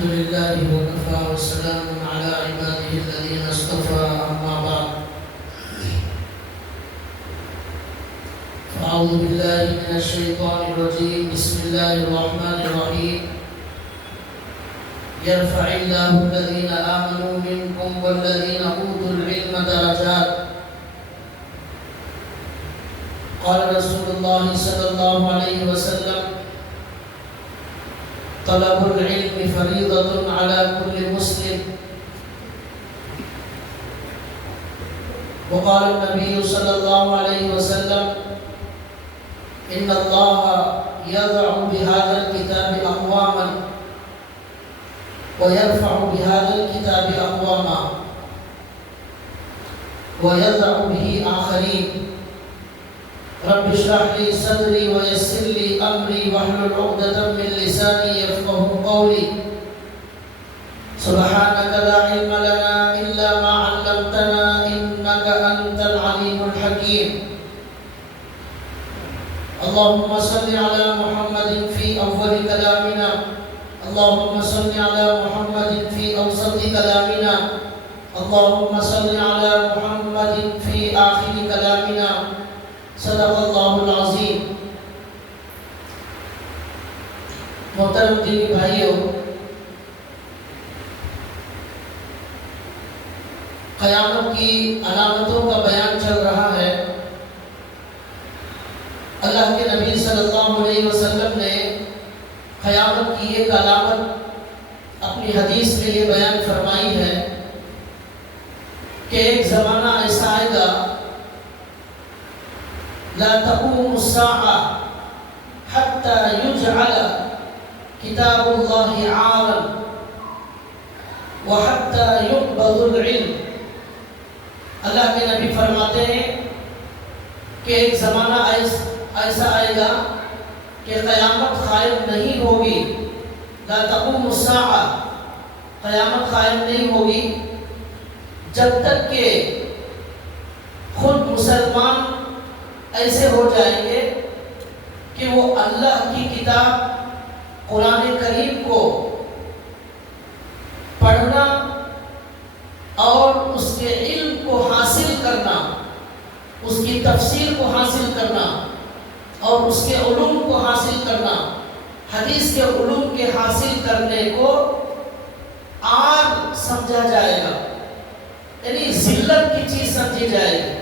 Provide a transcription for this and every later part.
الحمد لله وكفى وسلام على عباده الذين اصطفى أما بعد فأعوذ بالله من الشيطان الرجيم بسم الله الرحمن الرحيم يرفع الله الذين آمنوا منكم والذين أوتوا العلم درجات قال رسول الله صلى الله عليه وسلم طلب العلم فريضة على كل مسلم وقال النبي صلى الله عليه وسلم إن الله يضع بهذا الكتاب أقواما ويرفع بهذا الكتاب أقواما ويضع به آخرين رب اشرح لي صدري ويسر لي امري واحلل عقدة من لساني يفقهوا قولي سبحانك لا علم لنا الا ما علمتنا انك انت العليم الحكيم اللهم صل على محمد في اول كلامنا اللهم صل على محمد في اوسط كلامنا اللهم صل على محمد في آخر كلامنا صدق اللہ العظیم. محترم دینی بھائیوں، قیامت کی علامتوں کا بیان چل رہا ہے. اللہ کے نبی صلی اللہ علیہ وسلم نے قیامت کی ایک علامت اپنی حدیث میں یہ بیان فرمائی ہے کہ ایک زمانہ ایسا آئے گا لا تقوم الساعة حتى يجعل كتاب الله عارا وحتى يقبض العلم. اللہ کے نبی فرماتے ہیں کہ ایک زمانہ ایسا آئے گا کہ قیامت قائم نہیں ہوگی. لا تقوم الساعة، قیامت قائم نہیں ہوگی جب تک کہ خود مسلمان ایسے ہو جائیں گے کہ وہ اللہ کی کتاب قرآن کریم کو پڑھنا اور اس کے علم کو حاصل کرنا، اس کی تفسیر کو حاصل کرنا اور اس کے علوم کو حاصل کرنا، حدیث کے علوم کے حاصل کرنے کو عار سمجھا جائے گا، یعنی ذلت کی چیز سمجھی جائے گی.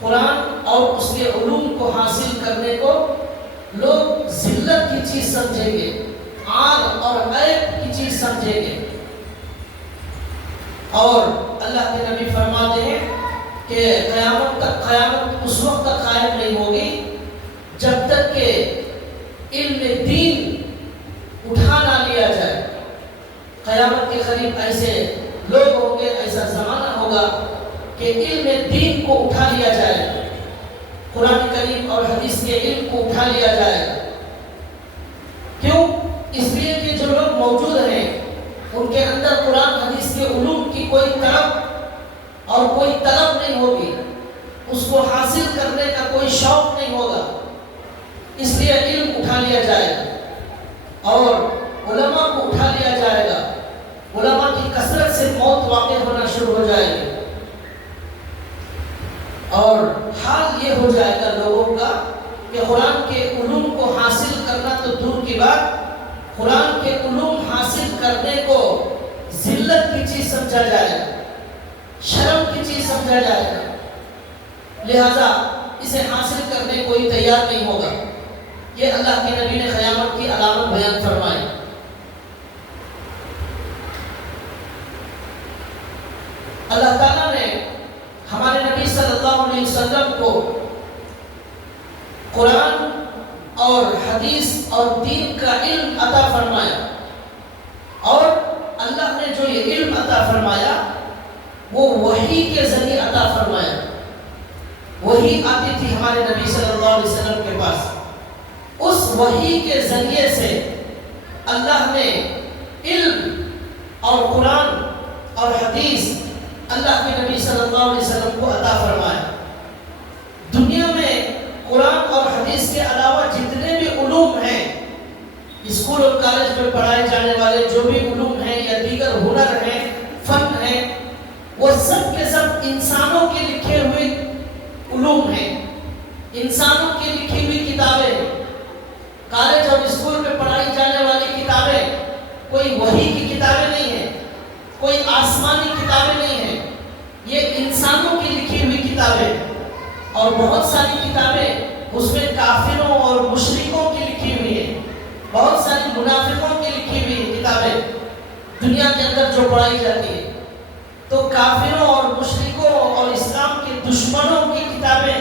قرآن اور اس کے علوم کو حاصل کرنے کو لوگ ذلت کی چیز سمجھیں گے، عار اور عیب کی چیز سمجھیں گے. اور اللہ کے نبی فرماتے ہیں کہ قیامت اس وقت تک قائم نہیں ہوگی جب تک کہ علم دین اٹھا نہ لیا جائے. قیامت کے قریب ایسے لوگ ہوں گے، ایسا زمانہ ہوگا کہ علم دین کو اٹھا لیا جائے، قرآن کریم اور حدیث کے علم کو اٹھا لیا جائے. کیوں؟ اس لیے کہ جو لوگ موجود ہیں ان کے اندر قرآن حدیث کے علوم کی کوئی طلب اور کوئی طلب نہیں ہوگی، اس کو حاصل کرنے کا کوئی شوق نہیں ہوگا. اس لیے علم اٹھا لیا جائے گا اور علماء کو اٹھا لیا جائے گا. علماء کی کثرت سے موت واقع ہونا شروع ہو جائے گی اور حال یہ ہو جائے گا لوگوں کا کہ قرآن کے علوم کو حاصل کرنا تو دور کی بات، قرآن کے علوم حاصل کرنے کو ذلت کی چیز سمجھا جائے گا، شرم کی چیز سمجھا جائے گا. لہذا اسے حاصل کرنے کوئی تیار نہیں ہوگا. یہ اللہ کے نبی نے قیامت کی علامت بیان فرمائی. اللہ تعالیٰ نے ہمارے نبی صلی اللہ علیہ وسلم کو قرآن اور حدیث اور دین کا علم عطا فرمایا، اور اللہ نے جو یہ علم عطا فرمایا وہ وحی کے ذریعے عطا فرمایا. وحی آتی تھی ہمارے نبی صلی اللہ علیہ وسلم کے پاس. اس وحی کے ذریعے سے اللہ نے علم اور قرآن اور حدیث اللہ کے نبی صلی اللہ علیہ وسلم کو عطا فرمایا. دنیا میں قرآن اور حدیث کے علاوہ جتنے بھی علوم ہیں، اسکولوں کالج میں پڑھائے جانے والے جو بھی علوم ہیں یا دیگر ہنر ہیں، فن ہیں، وہ سب کے سب انسانوں کے لکھے ہوئے علوم ہیں، انسانوں کی لکھی ہوئی کتابیں۔ کالج اور اسکول میں پڑھائی جانے والی کتابیں کوئی وحی کی کتابیں نہیں ہیں، کوئی آسمانی کتابیں نہیں ہیں، یہ انسانوں کی لکھی ہوئی کتابیں۔ اور بہت ساری کتابیں اس میں کافروں اور مشرکوں کی لکھی ہوئی ہیں، بہت ساری منافقوں کی لکھی ہوئی کتابیں دنیا کے اندر جو پڑھائی جاتی ہے۔ تو کافروں اور مشرکوں اور اسلام کے دشمنوں کی کتابیں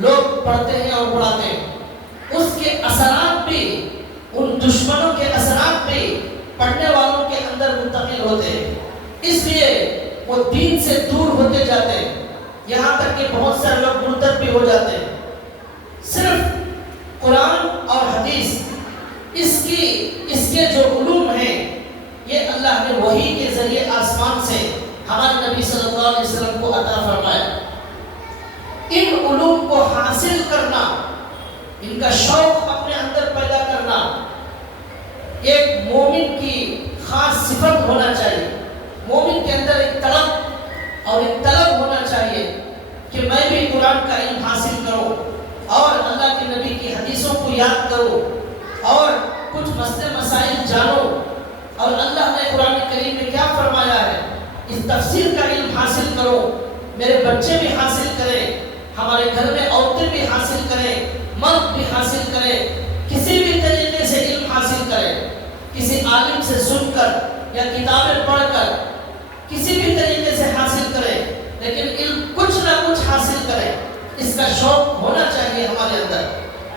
لوگ پڑھتے ہیں اور پڑھاتے ہیں، اس کے اثرات بھی، ان دشمنوں کے اثرات بھی پڑھنے والوں کے اندر منتقل ہوتے ہیں، اس لیے وہ دین سے دور ہوتے جاتے ہیں، یہاں تک کہ بہت سارے لوگ مرتد بھی ہو جاتے ہیں۔ صرف قرآن اور حدیث اس کے جو علوم ہیں، یہ اللہ نے وحی کے ذریعے آسمان سے ہمارے نبی صلی اللہ علیہ وسلم کو عطا فرمایا۔ ان علوم کو حاصل کرنا، ان کا شوق اپنے اندر پیدا کرنا ایک مومن کی خاص صفت ہونا چاہیے۔ مومن کے اندر ایک طلب اور ایک طلب ہونا چاہیے کہ میں بھی قرآن کا علم حاصل کروں اور اللہ کے نبی کی حدیثوں کو یاد کروں اور کچھ مسئلے مسائل جانو، اور اللہ نے قرآن کریم میں کیا فرمایا ہے اس تفسیر کا علم حاصل کرو، میرے بچے بھی حاصل کریں، ہمارے گھر میں عورتیں بھی حاصل کریں، مرد بھی حاصل کریں، کسی بھی طریقے سے علم حاصل کریں، کسی عالم سے سن کر یا کتابیں پڑھ کر کسی بھی طریقے سے حاصل کریں، لیکن علم کچھ نہ کچھ حاصل کریں، اس کا شوق ہونا چاہیے ہمارے اندر۔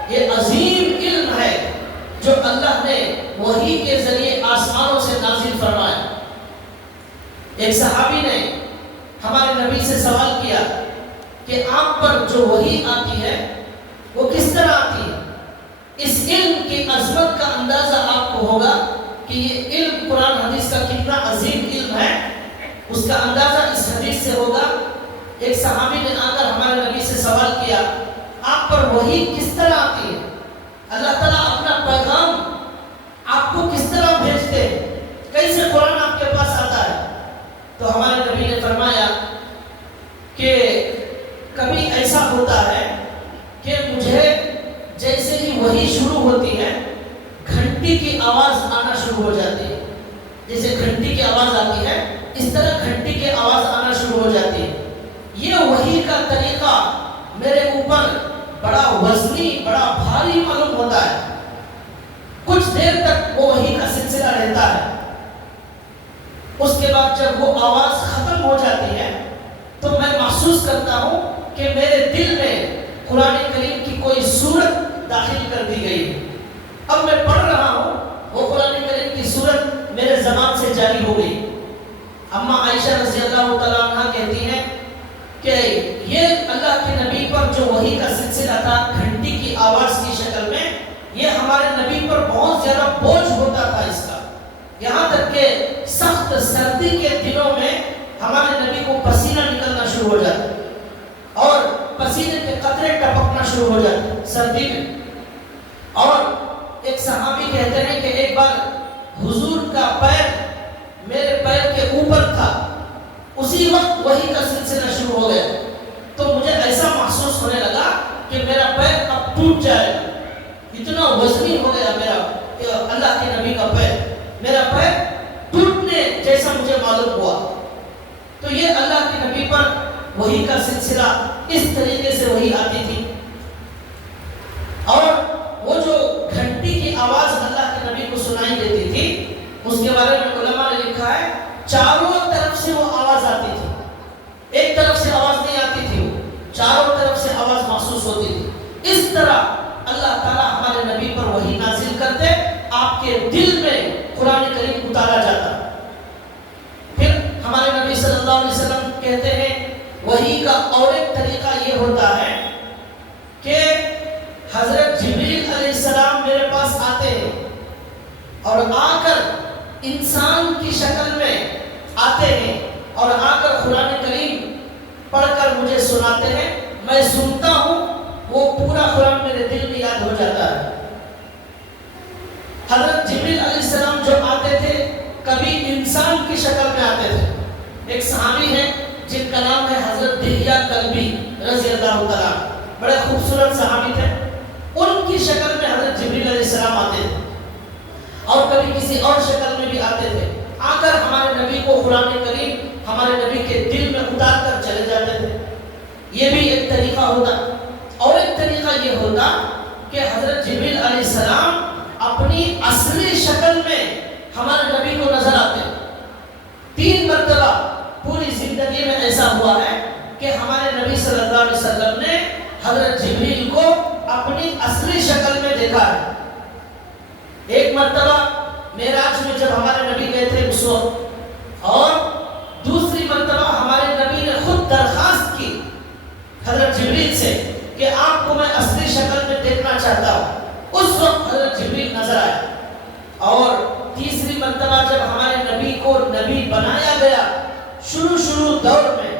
یہ عظیم علم ہے جو اللہ نے وحی کے ذریعے آسمانوں سے نازل فرمایا۔ ایک صحابی نے ہمارے نبی سے سوال کیا کہ آپ پر جو وحی آتی ہے وہ کس طرح آتی ہے؟ اس علم کی عظمت کا اندازہ آپ کو ہوگا کہ یہ علم قرآن حدیث کا کتنا عظیم علم ہے، اس کا اندازہ اس حدیث سے ہوگا۔ ایک صحابی نے آ کر ہمارے نبی سے سوال کیا آپ پر وحی کس طرح آتی ہے؟ اللہ تعالیٰ اپنا پیغام آپ کو کس طرح بھیجتے ہیں؟ کیسے قرآن آپ کے پاس آتا ہے؟ تو ہمارے نبی نے فرمایا کہ کبھی ایسا ہوتا ہے کہ مجھے جیسے ہی وحی شروع ہوتی ہے گھنٹی کی آواز آنا شروع ہو جاتی ہے، جیسے گھنٹی کی آواز آتی ہے اس طرح گھنٹی کی آواز آنا شروع ہو جاتی ہے۔ یہ وحی کا طریقہ میرے اوپر بڑا وزنی، بڑا بھاری معلوم ہوتا ہے، کچھ دیر تک وہ وحی کا سلسلہ رہتا ہے، اس کے بعد جب وہ آواز ختم ہو جاتی ہے تو میں محسوس کرتا ہوں کہ میرے دل میں قرآن کریم کی کوئی سورت داخل کر دی گئی ہے، اب میں پڑھ رہا ہوں، وہ قرآن کریم کی سورت میرے زبان سے جاری ہو گئی۔ اما عائشہ رضی اللہ تعالیٰ عنہ کہتی ہیں کہ یہ اللہ کے نبی پر جو وحی کا سلسلہ تھا گھنٹی کی آواز کی شکل میں، یہ ہمارے نبی پر بہت زیادہ بوجھ ہوتا تھا اس کا، یہاں تک کہ سخت سردی کے دنوں میں ہمارے نبی کو پسینہ نکلنا شروع ہو جاتا اور پسینے کے قطرے ٹپکنا شروع ہو جاتے سردی میں۔ اور ایک صحابی کہتے ہیں کہ ایک بار حضور کا پیر میرے پیر کے اوپر تھا، اسی وقت وحی کا سلسلہ شروع ہو گیا، تو مجھے ایسا محسوس ہونے لگا کہ میرا پیر اب ٹوٹ جائے گا، اتنا وزنی ہو گیا میرا اللہ کے نبی کا پیر، میرا پیر ٹوٹنے جیسا مجھے معلوم ہوا۔ تو یہ اللہ کے نبی پر وحی کا سلسلہ اس طریقے سے وحی آتی تھی۔ اور وہ جو گھنٹی کی آواز اللہ کے نبی کو سنائی دیتی تھی، اس کے بارے میں علماء نے لکھا ہے چاروں طرف سے وہ آواز آتی تھی، ایک طرف سے آواز نہیں آتی تھی، چاروں طرف سے آواز محسوس ہوتی تھی۔ اس طرح اللہ تعالیٰ ہمارے نبی پر وحی نازل کرتے، آپ کے دل میں قرآن کریم اتارا جاتا۔ پھر ہمارے نبی صلی اللہ علیہ وسلم کہتے ہیں وحی کا اور ایک طریقہ یہ ہوتا ہے کہ حضرت جبریل علیہ السلام میرے پاس آتے ہیں اور آ کر انسان کی شکل میں آتے ہیں اور آ کر قرآن کریم پڑھ کر مجھے سناتے ہیں، میں سنتا ہوں، وہ پورا قرآن میرے دل میں یاد ہو جاتا ہے۔ حضرت انسان کی شکل میں آتے تھے۔ ایک صحابی ہے جن کا نام ہے حضرت دہیہ کلبی رضی اللہ تعالیٰ، بڑے خوبصورت صحابی تھے۔ ان کی شکل میں حضرت جبریل علیہ السلام آتے تھے اور کبھی کسی اور شکل میں بھی آتے تھے، آ کر ہمارے نبی کو قرآن کریم ہمارے نبی کے دل میں اتار کر چلے جاتے تھے۔ یہ بھی ایک طریقہ ہوتا، اور ایک طریقہ یہ ہوتا کہ حضرت جبریل علیہ السلام اپنی اصلی شکل میں ہمارے نبی کو نظر آتے۔ 3 مرتبہ پوری زندگی میں ایسا ہوا ہے کہ ہمارے نبی صلی اللہ علیہ وسلم نے حضرت جبریل کو اپنی اصلی شکل میں دیکھا ہے۔ ایک مرتبہ معراج میں جب ہمارے نبی گئے تھے اس وقت، اور دوسری مرتبہ ہمارے نبی نے خود درخواست کی حضرت جبریل سے کہ آپ کو میں اصلی شکل میں دیکھنا چاہتا ہوں، اس وقت حضرت جبریل نظر آئے۔ اور تیسری مرتبہ جب ہمارے نبی کو نبی بنایا گیا، شروع دور میں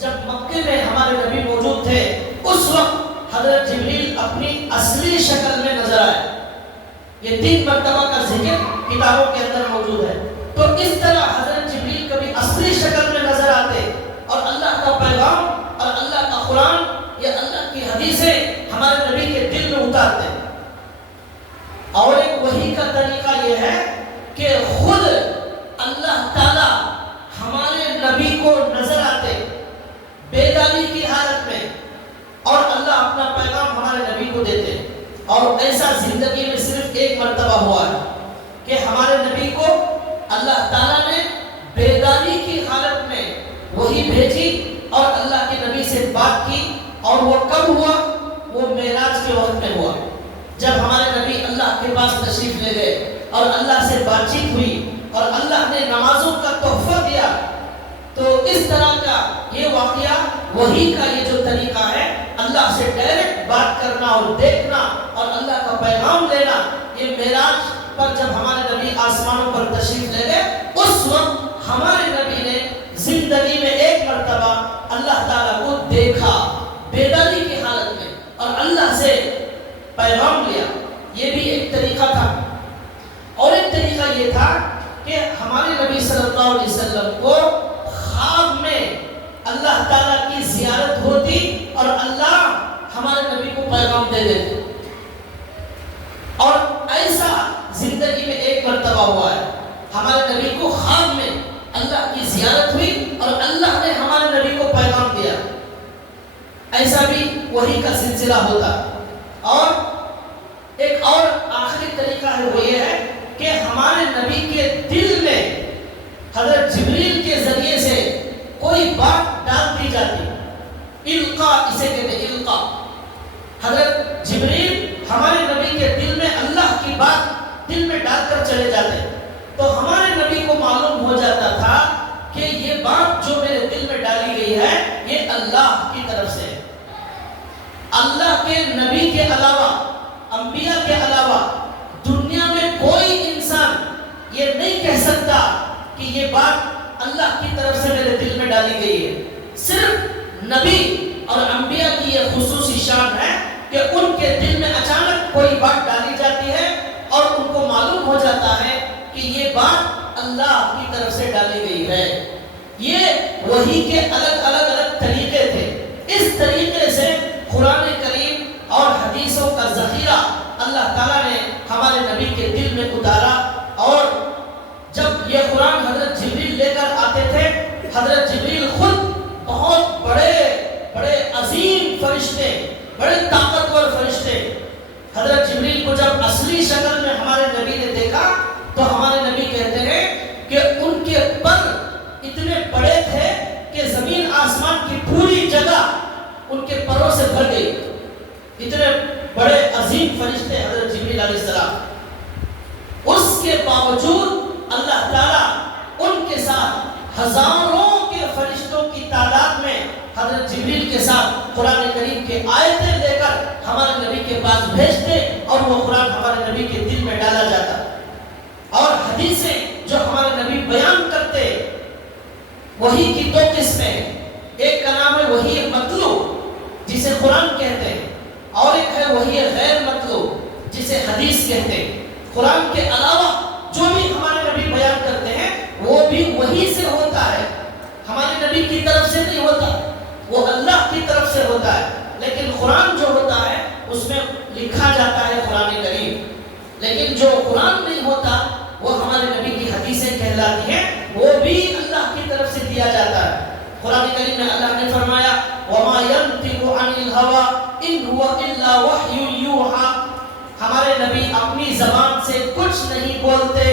جب مکے میں ہمارے نبی موجود تھے، اس وقت حضرت جبریل اپنی اصلی شکل میں نظر آئے۔ یہ 3 مرتبہ کا ذکر کتابوں کے اندر موجود ہے۔ تو اس طرح حضرت جبریل کبھی اصلی شکل میں نظر آتے اور اللہ کا پیغام اور اللہ کا قرآن یا اللہ کی حدیثیں ہمارے نبی کے دل میں اتارتے۔ اور ایک وحی کا طریقہ یہ ہے کہ خود اللہ تعالی ہمارے نبی کو نظر آتے بیداری کی حالت میں، اور اللہ اپنا پیغام ہمارے نبی کو دیتے۔ اور ایسا زندگی میں صرف 1 مرتبہ ہوا ہے کہ ہمارے نبی کو اللہ تعالیٰ نے بیداری کی حالت میں وحی بھیجی اور اللہ کے نبی سے بات کی۔ اور وہ کب ہوا؟ وہ معراج کے وقت میں ہوا، جب ہمارے نبی اللہ کے پاس تشریف لے گئے اور اللہ سے بات چیت ہوئی اور اللہ نے نمازوں کا تحفہ دیا۔ تو اس طرح کا یہ واقعہ، وحی کا یہ جو طریقہ ہے، اللہ سے ڈائریکٹ بات کرنا اور دیکھنا اور اللہ کا پیغام لینا، یہ معراج پر جب ہمارے نبی آسمانوں پر تشریف لے گئے، اس وقت ہمارے نبی نے زندگی میں 1 مرتبہ اللہ تعالیٰ کو دیکھا بیداری کی حالت میں اور اللہ سے پیغام لیا۔ یہ بھی ایک طریقہ تھا۔ اور ایک طریقہ یہ تھا کہ ہمارے نبی صلی اللہ علیہ وسلم کو خواب میں اللہ تعالیٰ کی زیارت ہوتی اور اللہ ہمارے نبی کو پیغام دے دیتے۔ اور ایسا زندگی میں 1 مرتبہ ہوا ہے، ہمارے نبی کو خواب میں اللہ کی زیارت ہوئی اور اللہ نے ہمارے نبی کو پیغام دیا۔ ایسا بھی وحی کا سلسلہ ہوتا۔ اور ایک اور آخری طریقہ ہے، وہ یہ ہے کہ ہمارے نبی کے دل میں حضرت جبریل کے ذریعے سے کوئی بات ڈال دی جاتی، القا اسے کہتے ہیں، القا۔ حضرت جبریل ہمارے نبی کے دل میں اللہ کی بات دل میں ڈال کر چلے جاتے، تو ہمارے نبی کو معلوم ہو جاتا تھا کہ یہ بات جو میرے دل میں ڈالی گئی ہے یہ اللہ کی طرف سے ہے۔ اللہ کے نبی کے علاوہ، انبیاء کے علاوہ دنیا میں کوئی انسان یہ نہیں کہہ سکتا کہ یہ بات اللہ کی طرف سے میرے دل میں ڈالی گئی ہے۔ صرف نبی اور انبیاء کی یہ خصوصی شان ہے کہ ان کے دل میں اچانک کوئی بات ڈالی جاتی ہے اور ان کو معلوم ہو جاتا ہے کہ یہ بات اللہ کی طرف سے ڈالی گئی ہے۔ یہ وحی کے الگ طریقے تھے۔ اس طریقے سے قرآن کریم اور حدیثوں کا ذخیرہ اللہ تعالیٰ نے ہمارے نبی کے دل میں اتارا۔ اور جب یہ قرآن حضرت جبریل لے کر آتے تھے، حضرت جبریل خود بہت بڑے عظیم فرشتے، بڑے طاقتور فرشتے، حضرت جبریل کو جب اصلی شکل میں ہمارے نبی نے دیکھا تو ہمارے نبی کہتے ہیں کہ ان کے پر اتنے بڑے تھے کہ زمین آسمان کی پوری جگہ ان کے پروں سے بھر گئی۔ اتنے بڑے عظیم فرشتے حضرت جبریل علیہ السلام، اس کے باوجود اللہ تعالیٰ ان کے ساتھ ہزاروں کے فرشتوں کی تعداد میں حضرت جبریل کے ساتھ قرآن کریم کے آیتیں لے کر ہمارے نبی کے پاس بھیجتے اور وہ قرآن ہمارے نبی کے دل میں ڈالا جاتا۔ اور حدیثیں جو ہمارے نبی بیان کرتے، وحی کی 2 قسمیں، ایک کا نام ہے وحی مطلوع جسے قرآن کہتے ہیں، اور ایک ہے وحی غیر مطلوع جسے حدیث کہتے ہیں۔ قرآن کے علاوہ جو بھی ہمارے نبی بیان کرتے ہیں وہ بھی وحی سے ہوتا ہے، ہمارے نبی کی طرف سے نہیں ہوتا، وہ اللہ کی طرف سے ہوتا ہے۔ لیکن قرآن جو ہوتا ہے اس میں لکھا جاتا ہے قرآن کریم، لیکن جو قرآن نہیں ہوتا وہ ہمارے نبی کی حدیثیں کہلاتی ہیں، وہ بھی اللہ کی طرف سے دیا جاتا ہے۔ قرآن کریم میں اللہ نے فرمایا وَمَا يَنْطِقُ عَنِ الْهَوَىٰ إِنْ هُوَ إِلَّا وَحْيٌ يُوحَىٰ، ہمارے نبی اپنی زبان سے کچھ نہیں بولتے،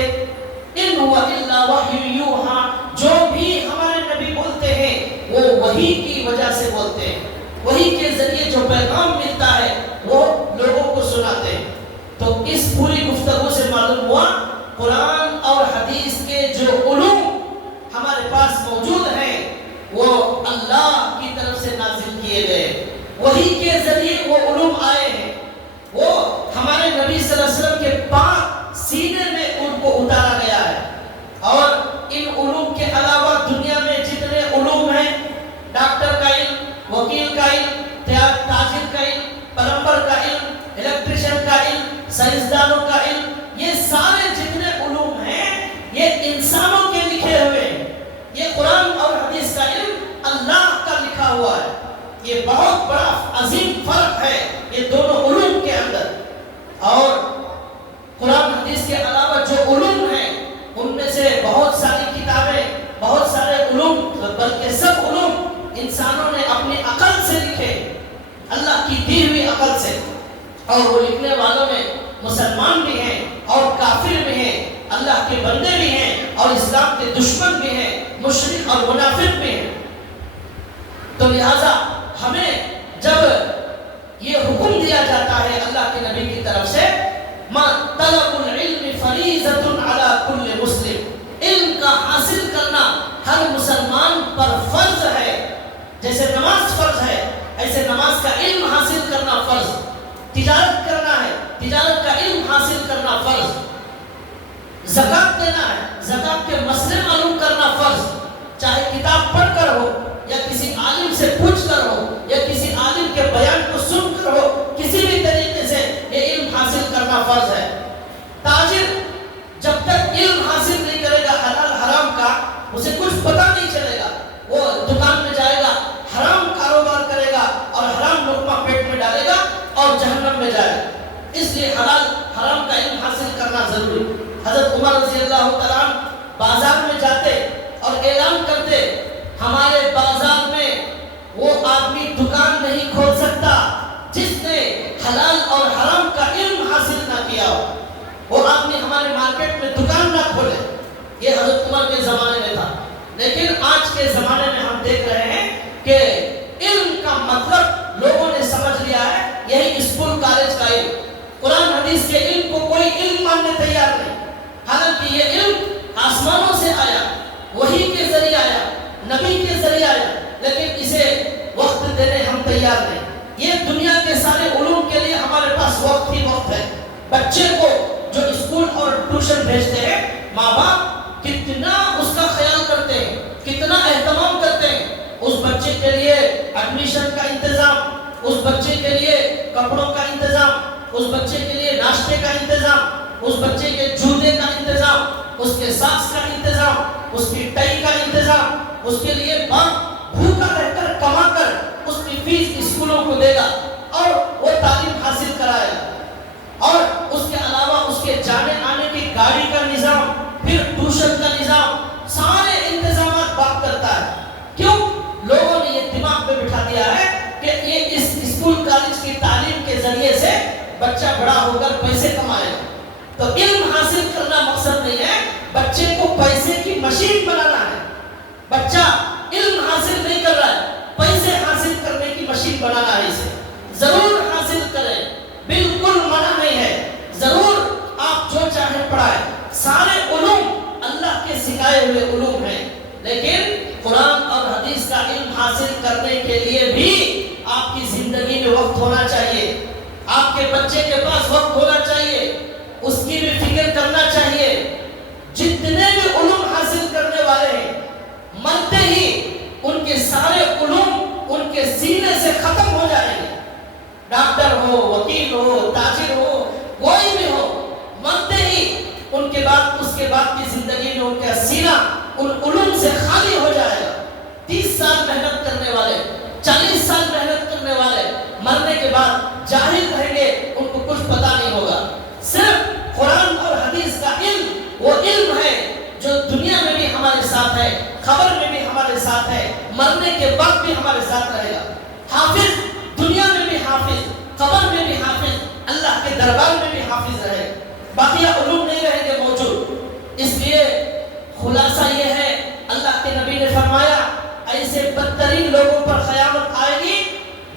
إِنْ هُوَ إِلَّا وَحْيٌ يُوحَىٰ، جو بھی ہمارے نبی بولتے ہیں وہ وحی کی وجہ سے بولتے ہیں، وحی کے ذریعے جو پیغام ملتا ہے وہ لوگوں کو سناتے ہیں۔ تو اس پوری گفتگو سے معلوم ہوا قرآن اور حدیث کے جو علوم ہمارے پاس موجود ہیں وہ اللہ کی طرف سے نازل کیے گئے، وحی کے ذریعے وہ علوم آئے ہیں، وہ ہمارے نبی صلی اللہ علیہ وسلم کے پاک سینے میں ان کو اتارا گیا ہے۔ اور ان علوم کے علاوہ دنیا میں جتنے علوم ہیں، ڈاکٹر کا علم، وکیل کا علم، تاجر کا علم، پلمبر کا علم، الیکٹریشین کا علم، سائنسدانوں کا علم، یہ سارے جتنے علوم ہیں یہ انسانوں کے لکھے ہوئے ہیں، یہ قرآن اور حدیث کا علم اللہ کا لکھا ہوا ہے۔ یہ بہت بڑا عظیم فرق ہے یہ دونوں علوم کے اندر۔ اور قرآن حدیث کے علاوہ جو علوم ہیں ان میں سے بہت ساری کتابیں، بہت سارے علوم، بلکہ سب علوم انسانوں نے اپنی عقل سے لکھے، اللہ کی دی ہوئی عقل سے، اور وہ لکھنے والوں میں مسلمان بھی ہیں اور کافر بھی ہیں، اللہ کے بندے بھی ہیں اور اسلام کے دشمن بھی ہیں، مشرک اور منافق بھی ہیں۔ تو لہذا ہمیں جب یہ حکم دیا جاتا ہے اللہ کے نبی کی طرف سے ما طلب العلم فریضۃ علی کل مسلم، علم کا حاصل کرنا ہر مسلمان پر فرض ہے، جیسے نماز فرض ہے ایسے نماز کا علم حاصل کرنا فرض، تجارت کرنا ہے تجارت کا علم حاصل کرنا فرض، زکات دینا ہے زکات کے مسئلے معلوم کرنا فرض، چاہے کتاب پڑھ کر ہو یا کسی عالم سے پوچھ کر ہو یا کسی عالم کے بیان کو سن کر ہو، کسی بھی طریقے سے یہ علم حاصل کرنا فرض ہے۔ تاجر جب تک علم حاصل نہیں کرے گا حلال حرام کا، اسے کچھ پتہ نہیں چلے گا، وہ دکان میں جائے گا، حرام کاروبار کرے گا اور حرام لقمہ پیٹ میں ڈالے گا اور جہنم میں جائے گا۔ اس لیے حلال حرام کا علم حاصل کرنا ضروری۔ حضرت عمر رضی اللہ تعالیٰ بازار میں جاتے اور اعلان کرتے ہمارے بازار میں وہ آدمی دکان نہیں کھول سکتا جس نے حلال اور حرام کا علم حاصل نہ کیا ہو، وہ آدمی ہمارے مارکیٹ میں دکان نہ کھولے۔ یہ حضرت عمر کے زمانے میں تھا، لیکن آج کے زمانے میں ہم دیکھ رہے ہیں کہ علم کا مطلب لوگوں نے سمجھ لیا ہے یہی اسکول کالج کا علم، قرآن حدیث کے علم کو کوئی علم ماننے تیار نہیں، حالانکہ یہ علم آسمانوں سے آیا، وحی کے ذریعے آیا، نبی کے ذریعے آیا، لیکن اسے وقت دینے ہم تیار نہیں۔ یہ دنیا کے سارے علوم کے لیے ہمارے پاس وقت ہی وقت ہے۔ بچے کو جو اسکول اور ٹیوشن بھیجتے ہیں، ماں باپ کتنا اس کا خیال کرتے ہیں، کتنا اہتمام کرتے ہیں، اس بچے کے لیے ایڈمیشن کا انتظام، اس بچے کے لیے کپڑوں کا انتظام، اس بچے کے لیے ناشتے کا انتظام، اس بچے کے جوتے کا انتظام، اس کے ساکس کا انتظام، اس کی ٹائی کا انتظام، اس کے لیے باپ بھوکا رہ کر کما کر اس کی فیس اسکولوں کو دے گا اور وہ تعلیم حاصل کرائے گا، اور اس کے علاوہ اس کے جانے آنے کی گاڑی کا نظام، پھر ٹیوشن کا نظام، سارے انتظامات باپ کرتا ہے۔ کیوں؟ لوگوں نے یہ دماغ میں بٹھا دیا ہے کہ یہ اس اسکول کالج کی تعلیم کے ذریعے سے بچہ بڑا ہو کر پیسے کمائے گا۔ تو علم حاصل کرنا مقصد نہیں ہے، بچے کو پیسے کی مشین بنانا ہے۔ بچہ علم حاصل نہیں کر رہا ہے، پیسے حاصل کرنے کی مشین بنانا ہے۔ اسے ضرور حاصل کریں، بالکل منع نہیں ہے، ضرور آپ جو چاہیں پڑھائیں، سارے علوم اللہ کے سکھائے ہوئے علوم ہیں، لیکن قرآن اور حدیث کا علم حاصل کرنے کے لیے بھی آپ کی زندگی میں وقت ہونا چاہیے، آپ کے بچے کے پاس وقت ہونا چاہیے، اس کی بھی فکر کرنا چاہیے۔ جتنے بھی علوم حاصل کرنے والے ہیں مرتے ہی ان کے سارے علوم ان کے سینے سے ختم ہو جائیں گے، ڈاکٹر ہو، وکیل ہو، تاجر ہو، کوئی بھی ہو، مرتے ہی ان کے بعد اس کے بعد کی زندگی میں ان کا سینہ ان علوم سے خالی ہو جائے گا. 30 سال محنت کرنے والے، 40 سال محنت کرنے والے مرنے کے بعد جاہل رہیں گے، ان کو کچھ پتا نہیں ہوگا. صرف قرآن اور حدیث کا علم وہ علم ہے جو دنیا میں بھی ہمارے ساتھ ہے، خبر میں بھی ہمارے ساتھ ہے، مرنے کے بعد بھی ہمارے ساتھ رہے گا. حافظ دنیا میں بھی حافظ، قبر میں بھی حافظ، اللہ کے دربار میں بھی حافظ رہے گا. باقی علوم نہیں رہیں گے موجود. اس لیے خلاصہ یہ ہے، اللہ کے نبی نے فرمایا ایسے بدترین لوگوں پر قیامت آئے گی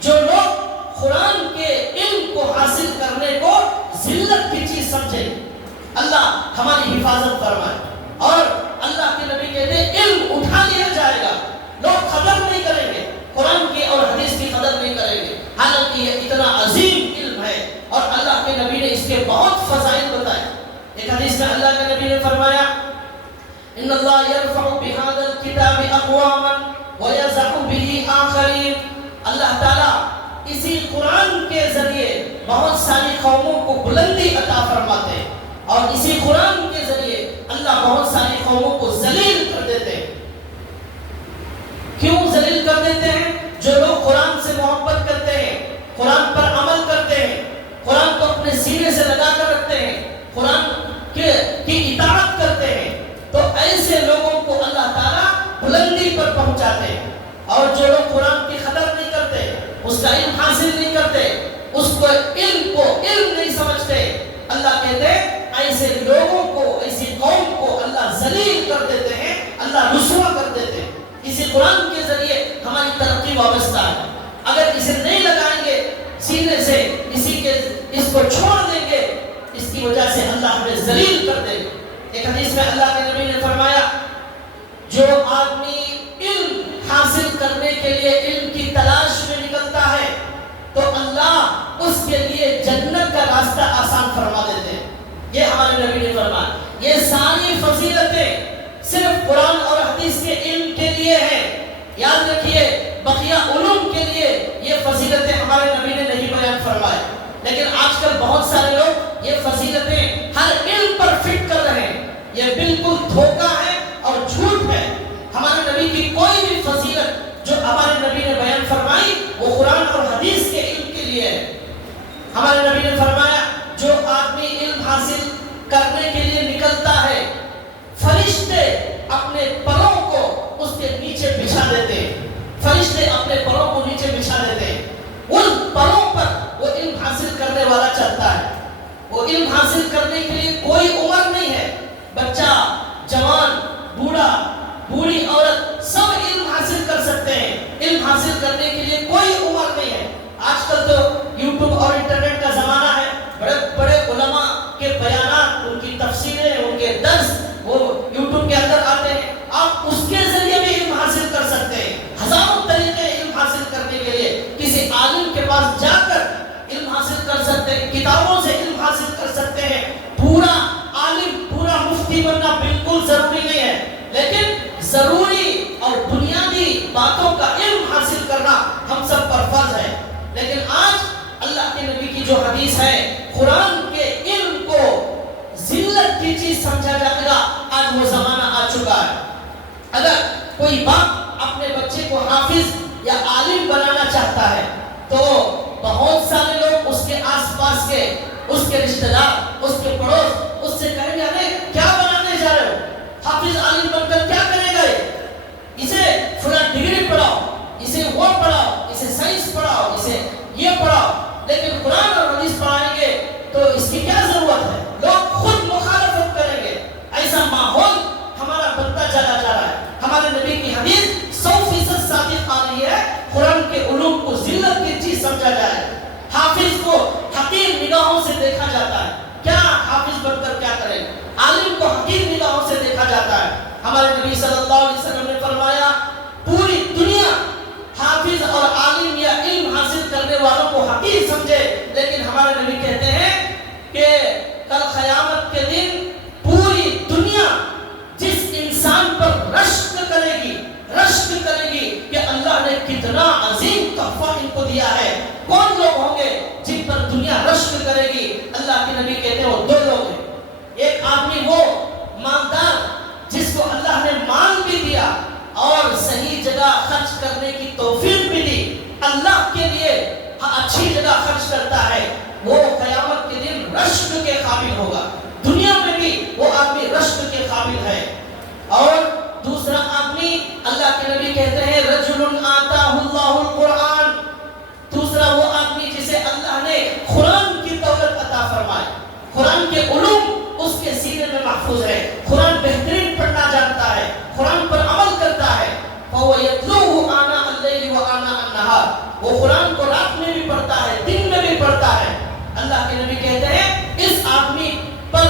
جو لوگ قرآن کے علم کو حاصل کرنے کو ذلت کی چیز سمجھے. اللہ ہماری حفاظت فرمائے. اور اللہ کے نبی کہتے ہیں علم اٹھا لیا جائے گا، لوگ قدر نہیں کریں گے، قرآن کی اور حدیث کی قدر نہیں کریں گے، حالانکہ یہ اتنا عظیم علم ہے اور اللہ کے نبی نے اس کے بہت فضائل بتائے. ایک حدیث میں اللہ کے نبی نے فرمایا ان اللہ یرفع بهذا الكتاب اقواما ويزح به آخرین. اللہ تعالیٰ اسی قرآن کے ذریعے بہت ساری قوموں کو بلندی عطا فرماتے ہیں اور اسی قرآن کے ذریعے اللہ بہت ساری قوموں کو ذلیل کر دیتے ہیں. کیوں ذلیل کر دیتے ہیں؟ جو لوگ قرآن سے محبت کرتے ہیں، قرآن پر عمل کرتے ہیں، قرآن کو اپنے سینے سے لگا کر رکھتے ہیں، قرآن کی اطاعت کرتے ہیں، تو ایسے لوگوں کو اللہ تعالیٰ بلندی پر پہنچاتے ہیں. اور جو لوگ قرآن کی قدر نہیں کرتے، اس کا علم حاصل نہیں کرتے، اس کو علم نہیں سمجھتے، اللہ کہتے ہیں ایسے لوگوں کو، ایسی قوم کو اللہ ذلیل کر دیتے ہیں، اللہ رسوا کر دیتے ہیں. اسی قرآن کے ذریعے ہماری ترقی وابستہ ہے. اگر اسے نہیں لگائیں گے سینے سے، اس کو چھوڑ دیں گے، اس کی وجہ سے اللہ ہمیں ذلیل کر دے گا. ایک حدیث میں اللہ کے نبی نے فرمایا جو آدمی علم حاصل کرنے کے لیے علم کی تلاش میں نکلتا ہے تو اللہ اس کے لیے جنت کا راستہ آسان فرما دیتے ہیں. یہ ہمارے نبی نے فرمایا. یہ ساری فضیلتیں صرف قرآن اور حدیث کے علم کے لیے ہیں. یاد رکھیے بقیہ علوم کے لیے یہ فضیلتیں ہمارے نبی نے نہیں بیان فرمائے. لیکن آج کل بہت سارے لوگ یہ فضیلتیں ہر علم پر فٹ کر رہے ہیں. یہ بالکل دھوکہ ہے اور جھوٹ ہے. ہمارے نبی کی کوئی بھی فضیلت جو ہمارے نبی نے بیان فرمائی وہ قرآن اور حدیث کے علم کے لیے ہے. ہمارے نبی نے فرمایا جو آدمی علم حاصل کرنے کے لیے نکلتا ہے فرشتے اپنے پروں کو اس کے نیچے بچھا دیتے ہیں. فرشتے اپنے پروں کو نیچے بچھا دیتے ہیں. ان پروں پر وہ علم حاصل کرنے والا چلتا ہے. وہ علم حاصل کرنے کے لیے کوئی عمر نہیں ہے. بچہ، جوان، بوڑھا، بوڑھی عورت سب علم حاصل کر سکتے ہیں. علم حاصل کرنے کے لیے کوئی عمر نہیں ہے. آج کل تو یوٹیوب اور انٹرنیٹ کا زمانہ ہے. بڑے بڑے علماء کے بیانات، ان کی تفسیریں، ان کے درس وہ یوٹیوب کے اندر آتے ہیں. آپ اس کے ذریعے بھی علم حاصل کر سکتے ہیں. ہزاروں طریقے علم حاصل کرنے کے لیے. کسی عالم کے پاس جا کر علم حاصل کر سکتے ہیں، کتابوں سے علم حاصل کر سکتے ہیں. پورا عالم، پورا مفتی بننا بالکل ضروری نہیں ہے، لیکن ضروری اور بنیادی باتوں کا علم حاصل کرنا ہم سب پر فرض ہے. لیکن آج اللہ کے نبی کی جو حدیث ہے، قرآن کے علم کو ذلت کی چیز سمجھا جائے گا. آج وہ زمانہ آ چکا ہے. اگر کوئی باپ اپنے بچے کو حافظ یا عالم بنانا چاہتا ہے تو بہت سارے لوگ اس کے آس پاس کے، اس کے رشتہ دار، اس کے پڑوس اس سے کہیں گے ارے کیا بنانے جا رہے ہو، حافظ عالم بن کر کیا کرے گا، اسے فلاں ڈگری پڑھاؤ، اسے وہ پڑھاؤ، اسے سائنس پڑھاؤ، اسے یہ پڑھاؤ. لیکن قرآن اور حدیث پڑھائیں گے تو اس کی کیا ضرورت ہے؟ لوگ خود مخالفت کریں گے. ایسا ماحول ہمارا بنتا چلا جا رہا ہے. ہمارے نبی کی حدیث 100% صادق آ رہی ہے. قرآن کے علوم کو ذلت کی چیز سمجھا جائے. حافظ کو حقیر نگاہوں سے دیکھا جاتا ہے. کیا حافظ بن کر کیا کرے گا؟ عالم کو حقیر نگاہوں سے دیکھا جاتا ہے. ہمارے نبی صلی اللہ علیہ وسلم نے فرمایا پوری دنیا حافظ اور عالم یا علم حاصل کرنے والوں کو حقیر سمجھے، لیکن ہمارے نبی کہتے ہیں کہ کل قیامت کے دن پوری دنیا جس انسان پر رشک کرے گی کہ اللہ نے کتنا عظیم تحفہ ان کو دیا ہے. کون لوگ ہوں گے جن پر دنیا رشک کرے گی؟ اللہ کے نبی کہتے ہیں وہ دو لوگ ہیں. ایک آدمی وہ مالدار جس کو اللہ نے مال قرآن کے علوم اس کے سینے میں محفوظ ہے، قرآن بہترین پڑھنا جانتا ہے، قرآن پر عمل کرتا ہے۔ فَهُوَ يَتْلُوهُ آنَاءَ اللَّيْلِ وَآنَاءَ النَّهَارِ، وہ قرآن کو رات میں بھی پڑھتا ہے، دن میں بھی پڑھتا ہے۔ اللہ کے نبی کہتے ہیں اس آدمی پر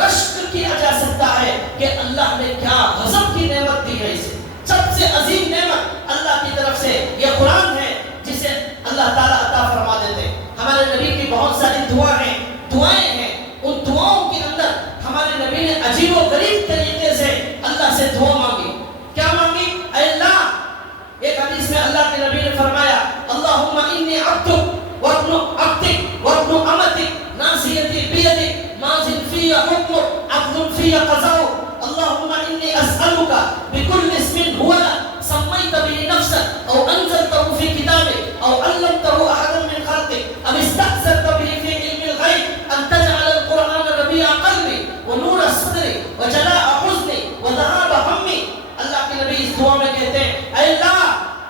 رشک کیا جا سکتا ہے کہ اللہ نے کیا غضب کی نعمت دی ہے اسے۔ سب سے عظیم نعمت اللہ کی طرف سے یہ قرآن ہے جسے اللہ تعالیٰ عطا فرما دیتے ہیں۔ ہمارے نبی کی بہت ساری دعائیں ہیں، ان دعاؤں کے اندر ہمارے نبی نے عجیب و غریب طریقے سے اللہ سے دعا مانگی۔ کیا مانگی؟ اے اللہ، ایک حدیث میں اللہ کے نبی نے فرمایا اللہم انی عبدک وابن عبدک وابن امتک ناصیتی بیدک ماضٍ فی حکمک عدل فی قضاؤک اللہم انی اسألک بکل اسم هو لک سمیت به نفسک او انزلتہ فی کتابک او علمتہ احدا من خلقک ام استأثرت به فی علم الغیب ان تجعل القرآن ربیع قلبی ونور صدری وجلاء حزنی وذہاب ہمی۔ اللہ کے نبی اس دعا میں کہتے ہیں اے اللہ،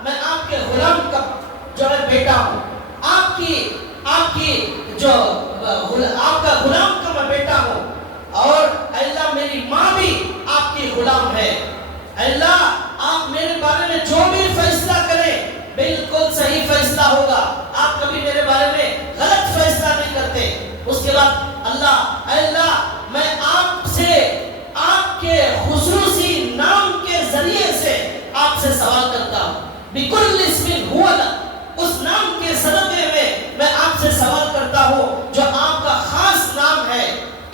میں آپ کے غلام کا جو ہے بیٹا ہوں، آپ کا غلام کا میں بیٹا ہوں، اور اے اللہ میری ماں بھی آپ کی غلام ہے۔ اے اللہ، آپ میرے بارے میں جو بھی فیصلہ کریں بالکل صحیح فیصلہ ہوگا، آپ کبھی میرے بارے میں غلط فیصلہ نہیں کرتے۔ اس کے بعد اللہ، اے اللہ میں آپ سے آپ کے خصوصی نام کے ذریعے سے آپ سے سوال کرتا ہوں، بِكُلِّ اسْمٍ هُوَ لَكَ، اس نام کے صدقے میں آپ سے سوال کرتا ہوں جو آپ کا خاص نام ہے،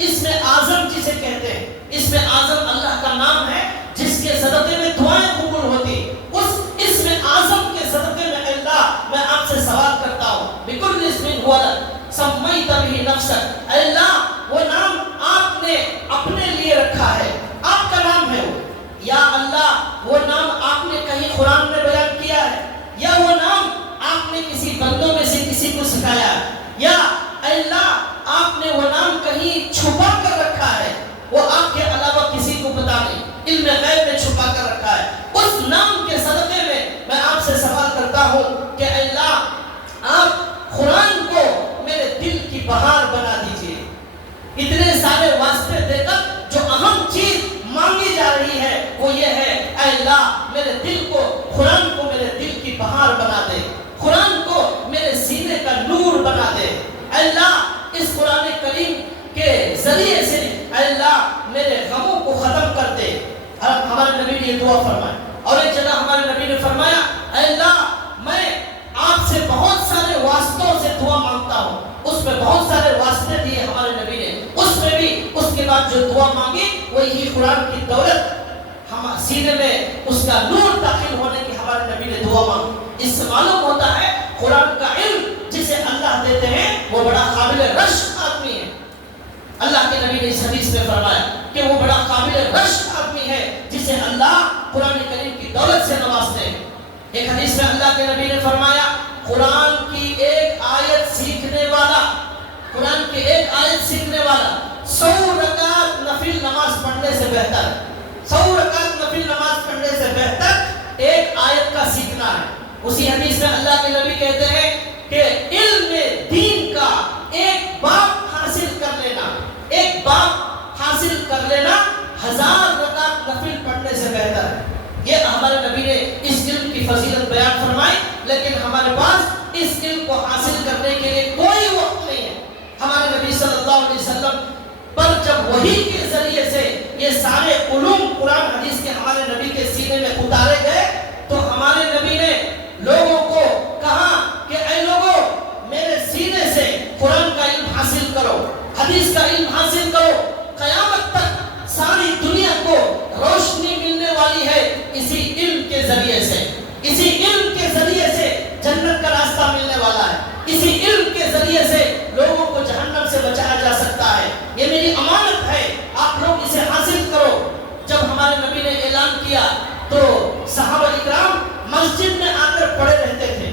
اسم اعظم جسے کہتے ہیں۔ اسم اعظم اللہ کا نام ہے جس کے صدقے میں دعائیں قبول ہوتی۔ اس اسم اعظم کے صدقے میں اللہ میں آپ سے سوال کرتا ہوں، بِكُلِّ اسْمٍ هُوَ لَكَ سَمَّيْتَ بِهِ نَفْسَكَ، اے اللہ وہ نام آپ نے اپنے لیے رکھا ہے، آپ کا نام ہے وہ، یا اللہ وہ نام آپ نے کہیں قرآن میں بیان کیا ہے، یا وہ نام آپ نے کسی بندوں میں سے کسی کو سکھایا ہے، یا اے اللہ آپ نے وہ نام کہیں چھپا کر رکھا ہے، وہ آپ کے علاوہ کسی کو پتا نہیں، علم غیب میں چھپا کر رکھا ہے۔ اس نام کے صدقے میں آپ سے سوال کرتا ہوں کہ اے اللہ آپ قرآن کو میرے دل کی بہار بنا دیجئے۔ اتنے سارے واسطے دے کر جو اہم چیز مانگی جا رہی ہے وہ یہ ہے اے اللہ میرے دل کو، قرآن کو میرے دل کی بہار بنا دے، قرآن کو میرے سینے کا نور بنا دے۔ اے اللہ اس قرآن کریم کے ذریعے سے اے اللہ میرے غموں کو ختم کر دے۔ ہمارے نبی نے یہ دعا فرمایا، اور ایک جگہ ہمارے نبی نے فرمایا اے اللہ میں آپ سے بہت سارے واسطوں سے دعا مانگتا ہوں۔ اس میں بہت سارے واسطے دیے ہمارے نبی نے، اس میں بھی اس کے بعد جو دعا مانگی وہ یہی قرآن کی دولت ہمارے سینے میں اس کا نور داخل ہونے کی ہمارے نبی نے دعا مانگی۔ اس سے معلوم ہوتا ہے قرآن کا علم جسے اللہ دیتے ہیں وہ بڑا قابل رشک آدمی ہے۔ اللہ کے نبی نے اس حدیث میں فرمایا کہ وہ بڑا قابل رشک آدمی ہے جسے اللہ قرآن کریم کی دولت سے نوازتے ہیں۔ ایک حدیث میں اللہ کے نبی نے فرمایا قرآن کی ایک آیت سیکھنے والا، قرآن کی ایک آیت سیکھنے والا 100 رکعت نفل نماز پڑھنے سے بہتر ہے۔ 100 رکعت نفل نماز پڑھنے سے بہتر ایک آیت کا سیکھنا ہے۔ اسی حدیث میں اللہ کے نبی کہتے ہیں کہ علم دین کا ایک باب حاصل کر لینا، ایک باب حاصل کر لینا 1000 رکعت نفل پڑھنے سے بہتر ہے۔ یہ ہمارے نبی نے اس علم کی فضیلت بیان فرمائی، لیکن ہمارے پاس اس علم کو حاصل کرنے کے لیے کوئی وقت نہیں ہے۔ ہمارے نبی صلی اللہ علیہ وسلم پر جب وحی کے ذریعے سے یہ سارے علوم قرآن حدیث کے ہمارے نبی کے سینے میں اتارے گئے تو ہمارے نبی نے لوگوں کو کہا کہ اے لوگوں میرے سینے سے قرآن کا علم حاصل کرو، حدیث کا علم حاصل کرو، قیامت تک ساری دنیا کو روشنی ملنے والی ہے اسی علم کے ذریعے سے، اسی علم کے ذریعے سے جنت کا راستہ ملنے والا ہے، اسی علم کے ذریعے سے لوگوں کو جہنم سے بچایا جا سکتا ہے۔ یہ میری امانت ہے، آپ لوگ اسے حاصل کرو۔ جب ہمارے نبی نے اعلان کیا تو صحابہ اکرام مسجد میں آ کر پڑے رہتے تھے،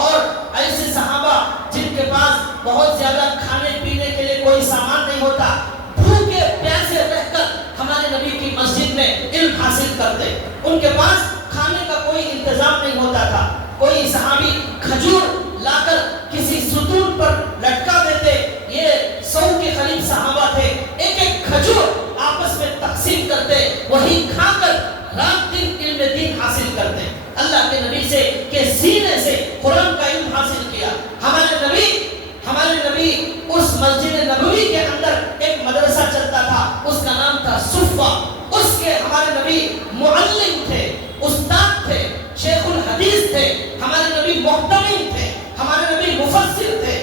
اور ایسے صحابہ جن کے پاس بہت زیادہ کھانے پینے کے لیے کوئی سامان نہیں ہوتا، بھوکے پیاسے رہ کر ہمارے نبی کی مسجد میں علم حاصل کرتے۔ ان کے پاس کھانے کا کوئی انتظام نہیں ہوتا تھا، کوئی صحابی کھجور لا کر کسی ستون پر لٹکا دیتے۔ یہ 100 کے قریب صحابہ تھے، رات دن علم دین حاصل کرتے ہیں. اللہ کے نبی سے کہ سینے سے قرآن کا علم حاصل کیا. ہمارے نبی اس مسجد نبوی کے اندر ایک مدرسہ چلتا تھا، اس کا نام تھا صفہ. اس کے ہمارے نبی معلم تھے، استاد تھے، شیخ الحدیث تھے. ہمارے نبی محتمم تھے، ہمارے نبی مفسر تھے.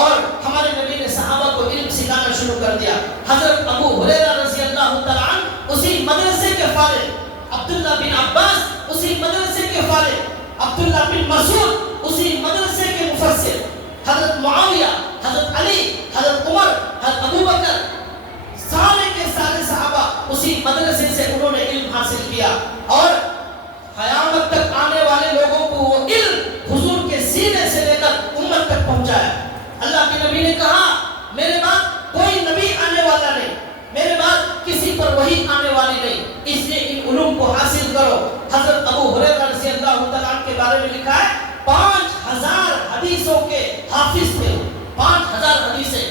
اور ہمارے نبی نے صحابہ کو علم سکھانا شروع کر دیا. حضرت ابو ہریرہ رضی اللہ تعالیٰ عنہ اسی مدرسے کے فارغ، عبداللہ بن عباس اسی مدرسے کے فارغ، عبداللہ بن مسعود اسی مدرسے کے مفسر، حضرت معاویہ، حضرت علی، حضرت عمر، حضرت ابو بکر، سارے کے سارے صحابہ اسی مدرسے سے انہوں نے علم حاصل کیا. اور قیامت تک آنے والے لوگوں کو وہ علم حضور کے سینے سے لے کر امت تک پہنچایا. اللہ کے نبی نے کہا میرے بعد کوئی نبی آنے والا نہیں، میرے بعد کسی پر وحی آنے والی نہیں، اس لیے ان علوم کو حاصل کرو. حضرت ابو ہریرہ رضی اللہ تعالیٰ عنہ کے بارے میں لکھا ہے 5000 حدیثوں کے حافظ تھے. 5000 حدیثیں.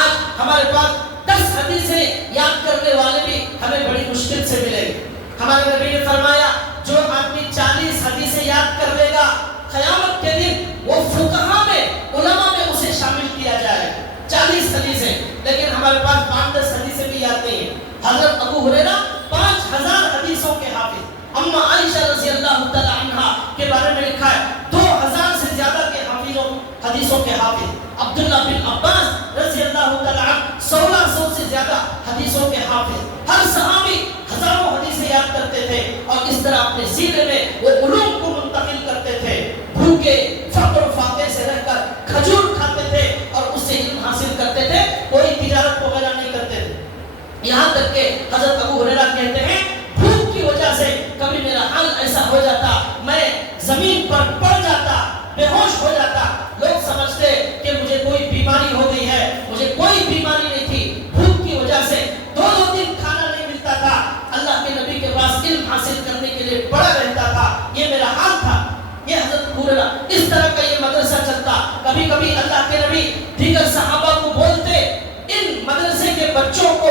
آج ہمارے پاس 10 حدیثیں یاد کرنے والے بھی ہمیں بڑی مشکل سے ملیں گے. ہمارے نبی نے فرمایا جو آدمی 40 حدیثیں یاد کر لے گا قیامت کے دن وہ فقہاء میں، علماء میں اسے شامل کیا جائے. 40 حدیثیں. لیکن ہمارے پاس 5-10 حدیثیں بھی یاد نہیں ہیں. حضرت ابو ہریرہ 5000 حدیثوں کے حافظ. اما عائشہ رضی اللہ تعالی عنہا کے بارے میں لکھا ہے 2000 سے زیادہ کے حدیثوں کے حافظ. عبداللہ بن عباس رضی اللہ تعالی عنہ 1600 سے زیادہ حدیثوں کے حافظ. ہر صحابی ہزاروں حدیثیں یاد کرتے تھے اور اس طرح اپنے سینے میں وہ علوم کو منتقل کرتے تھے. بھوکے فقر و فاقے سے رہ کر کھجور کھاتے تھے اور اس سے علم حاصل کرتے تھے. کوئی تجارت وغیرہ نہیں کرتے تھے. یہاں تک کہ حضرت ابو ہریرہ کہتے ہیں بھوک کی وجہ سے کبھی میرا حال ایسا ہو جاتا میں زمین پر پڑ جاتا، بے ہوش ہو جاتا. لوگ سمجھتے کہ مجھے کوئی بیماری ہو گئی ہے، مجھے کوئی بیماری نہیں تھی. بھوک کی وجہ سے 2 دن کھانا نہیں ملتا تھا. اللہ کے نبی کے پاس علم حاصل کرنے کے لیے پڑا رہتا تھا. یہ میرا حال تھا. یہ حضرت ابو ہریرہ اس طرح کا یہ مدرسہ چلتا. کبھی کبھی اللہ کے نبی دیگر صحابہ کو بولتے ان مدرسے کے بچوں کو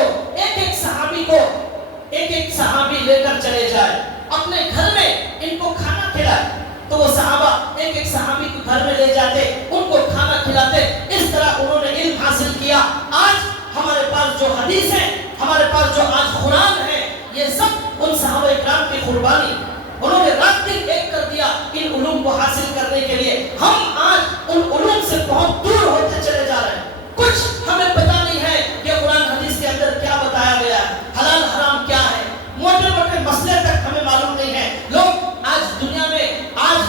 ایک صحابی لے کر چلے جائے، اپنے گھر میں ان کو کھانا کھلائے. تو وہ صحابہ ایک صحابی کو گھر میں لے جاتے، ان کو کھانا کھلاتے. اس طرح انہوں نے علم حاصل کیا. آج ہمارے پاس جو حدیث ہے، ہمارے پاس جو آج قرآن ہے، یہ سب ان صحابہ اکرام کی قربانی. انہوں نے رات دن ایک کر دیا ان علوم کو حاصل کرنے کے لیے. ہم آج ان علوم سے بہت دور ہوتے چلے جا رہے ہیں. کچھ ہمیں پتہ نہیں ہے کہ قرآن حدیث کے اندر کیا بتایا گیا ہے، حلال حرام کیا ہے. موٹے موٹے مسئلے تک ہمیں معلوم نہیں ہے. لوگ آج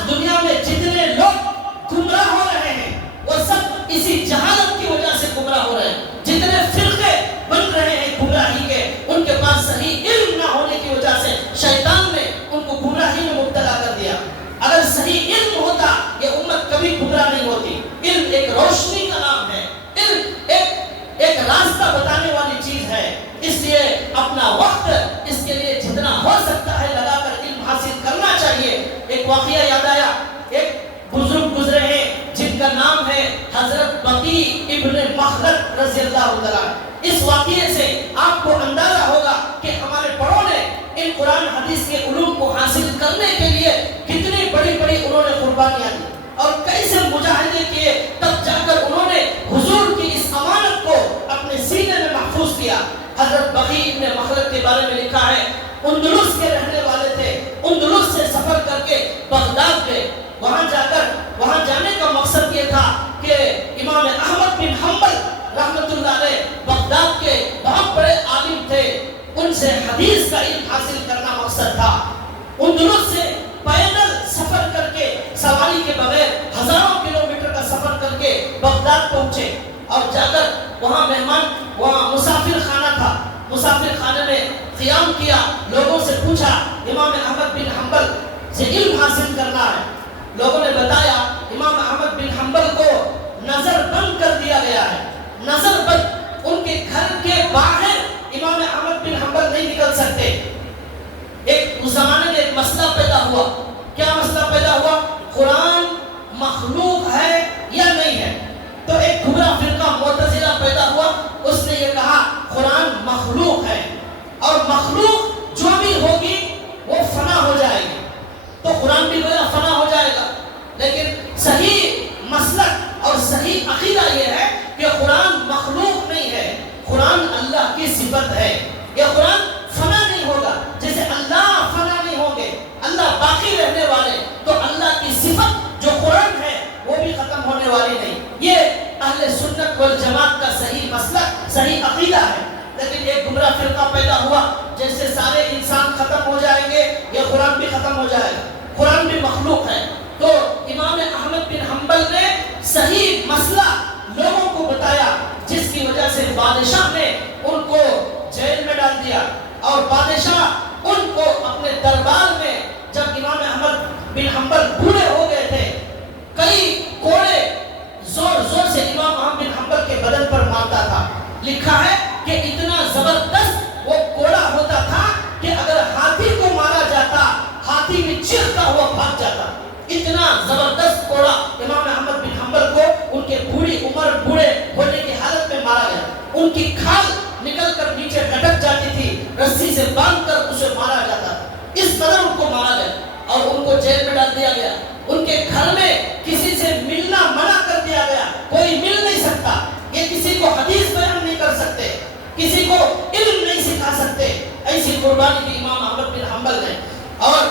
دنیا میں جتنے لوگ گمراہ ہو رہے ہیں وہ سب اسی جہالت کی وجہ سے گمراہ ہو رہے ہیں. جتنے فرقے بن رہے ہیں گمراہی کے، ان کے پاس صحیح علم نہ ہونے کی وجہ سے شیطان نے ان کو گمراہی میں مبتلا کر دیا. اگر صحیح علم ہوتا یہ امت کبھی گمراہ نہیں ہوتی. علم ایک روشنی کا نام ہے. علم ایک راستہ بتانے والی چیز ہے. اس لیے اپنا وقت اس کے لیے جتنا ہو سکتا ہے لگا کر علم حاصل کرنا چاہیے. ایک واقعہ یاد آیا. ایک بزرگ گزرے ہیں جن کا نام ہے حضرت بقی ابن مخلد رضی اللہ تعالیٰ. اس واقعے سے آپ کو اندازہ ہوگا کہ ہمارے بڑوں نے ان قرآن حدیث کے علوم کو حاصل کرنے کے لیے کتنی بڑی بڑی انہوں نے قربانیاں دی اور کیسے مجاہدے کیے. تب جا کر انہوں نے حضور کی اس امانت کو اپنے سینے میں محفوظ کیا. حضرت بقی ابن مخلد کے بارے میں لکھا ہے اندلس کے رہنے والے تھے. اندلس سے سفر کر کے بغداد گئے. وہاں جانے کا مقصد یہ تھا کہ امام احمد بن حنبل رحمت اللہ علیہ بغداد کے بہت بڑے عالم تھے، ان سے حدیث کا علم حاصل کرنا مقصد تھا. اندلس سے پیدل سفر کر کے سواری کے بغیر ہزاروں کلومیٹر کا سفر کر کے بغداد پہنچے اور جا کر وہاں مسافر خانہ تھا. مسافر خانے میں قیام کیا. لوگوں سے پوچھا امام احمد بن حنبل سے علم حاصل کرنا ہے. لوگوں نے بتایا امام احمد بن حنبل کو نظر بند کر دیا گیا ہے. نظر بند. ان کے گھر کے باہر امام احمد بن حنبل نہیں نکل سکتے. اس زمانے میں ایک مسئلہ پیدا ہوا. کیا مسئلہ پیدا ہوا؟ قرآن مخلوق ہے یا نہیں ہے. تو ایک گمراہ فرقہ معتزلہ پیدا ہوا. اس نے یہ کہا قرآن مخلوق ہے اور مخلوق جو بھی ہوگی وہ صفت ہے. یہ قرآن فنا نہیں ہوگا، جیسے اللہ فنا نہیں ہوں گے، اللہ باقی رہنے والے، تو اللہ کی صفت جو قرآن ہے وہ بھی ختم ہونے والی نہیں. یہ اہل سنت والجماعت کا صحیح مسلک، صحیح عقیدہ ہے. لیکن ایک گمراہ فرقہ پیدا ہوا، جیسے سارے انسان ختم ہو جائیں گے یہ قرآن بھی ختم ہو جائے گا، قرآن بھی مخلوق ہے. تو امام احمد بن حنبل نے صحیح مسئلہ لوگوں کو بتایا، جس کی وجہ سے بادشاہ نے ان کو جیل میں ڈال دیا. اور بادشاہ ان کو اپنے دربار میں، جب امام احمد بن حنبل بوڑھے ہو گئے تھے، کئی کوڑے زور زور سے امام احمد بن حنبل کے بدن پر مارتا تھا. لکھا ہے کہ اتنا زبردست وہ کوڑا ہوتا تھا کہ اگر ہاتھی کو مارا جاتا ہاتھی بھی چیختا ہوا بھاگ جاتا. اتنا زبردست کوڑا امام احمد بن حنبل کو ان کے بوڑھی عمر، بوڑھے ہونے کی حالت میں مارا گیا. ان کی کھال نکل کر نیچے لٹک جاتی تھی، رسی سے باندھ کر اسے مارا جاتا تھا. اس قدر ان کو مارا گیا اور ان کو جیل میں ڈال دیا گیا. ان کے گھر میں کسی سے ملنا منع کر دیا گیا، کوئی مل نہیں سکتا. یہ کسی کو حدیث بیان نہیں کر سکتے، کسی کو علم نہیں سکھا سکتے. ایسی قربانی دی امام احمد بن حنبل نے. اور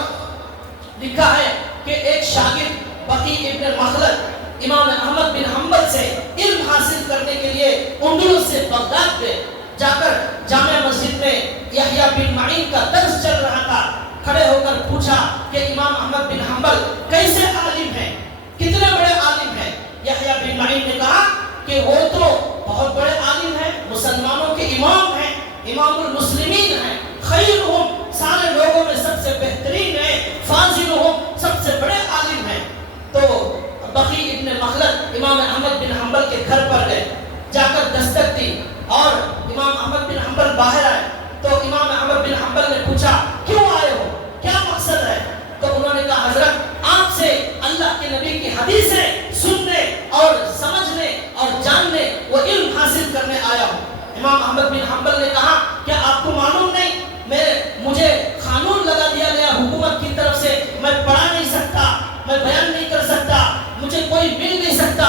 لکھا ہے کہ ایک شاگرد بقی ابن مخلد امام احمد بن حنبل سے علم حاصل کرنے کے لیے اندلس سے بغداد میں جا کر جامع مسجد میں یحییٰ بن معین کا درس چل رہا تھا. کھڑے ہو کر پوچھا کہ امام احمد بن حنبل کیسے عالم ہیں، کتنے بڑے عالم ہیں. یحییٰ بن معین نے کہا کہ وہ تو بہت بڑے عالم ہیں، مسلمانوں کے امام ہیں، امام المسلمین ہیں، خیرہم سارے لوگوں میں سب سے بہترین ہیں، فاضلہم سب سے بڑے عالم ہیں. تو بقی ابن مخلد امام احمد بن حنبل کے گھر پر گئے، جا کر دستک دی اور امام احمد بن حنبل باہر آئے. تو امام احمد بن حنبل نے پوچھا کیوں آئے ہو، کیا مقصد ہے؟ تو انہوں نے کہا حضرت آپ سے اللہ کے نبی کی حدیثیں سننے اور سمجھنے اور جاننے و علم حاصل کرنے آیا ہوں. امام احمد بن حنبل نے کہا کیا آپ کو معلوم نہیں مجھے قانون لگا دیا گیا حکومت کی طرف سے، میں پڑھا نہیں سکتا، میں بیان نہیں کر سکتا، مجھے کوئی مل نہیں سکتا،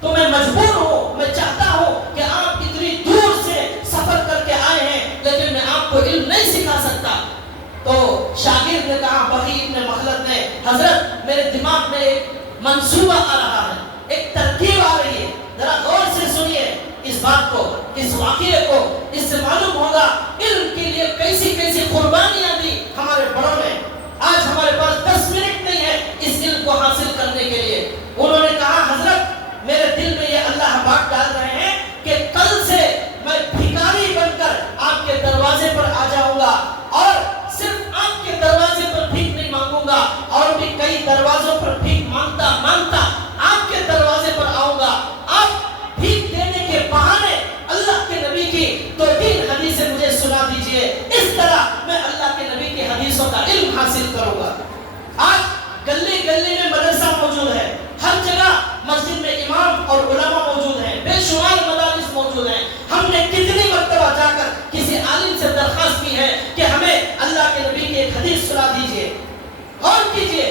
تو میں مجبور ہوں، میں چاہتا ہوں کہ آپ اتنی دور سے سفر کر کے آئے ہیں لیکن میں آپ کو علم نہیں سکھا سکتا. تو شاگرد نے کہا بقی ابن مخلد نے حضرت میرے دماغ میں ایک منصوبہ آ رہا ہے، ایک ترکیب آ رہی ہے، ذرا غور سے سنیے اس بات کو، اس واقعے کو. اس سے معلوم ہوگا علم کے لیے کیسی کیسی قربانیاں دی ہمارے بڑوں نے. آج ہمارے پاس 10 منٹ نہیں ہے اس علم کو حاصل کرنے کے لیے. انہوں نے کہا حضرت میرے دل میں یہ اللہ بات ڈال رہے ہیں کہ کل سے میں بھکاری بن کر آپ کے دروازے پر آ جاؤں گا اور صرف آپ کے دروازے پر بھیک نہیں مانگوں گا، اور بھی کئی دروازوں پر بھیک مانگتا مانگتا آپ کے دروازے پر آؤں گا. آپ بھیک دینے کے بہانے اللہ کے نبی کی 2-3 حدیثیں مجھے سنا دیجئے، اس طرح میں اللہ کے نبی کی حدیثوں کا علم حاصل کروں گا. آج گلی گلی میں مدرسہ موجود ہے، ہر جگہ مسجد میں امام اور علماء موجود ہیں، بے شمار مدارس موجود ہیں. ہم نے کتنی مرتبہ جا کر کسی عالم سے درخواست کی ہے کہ ہمیں اللہ کے نبی کی ایک حدیث سنا دیجئے. غور کیجئے،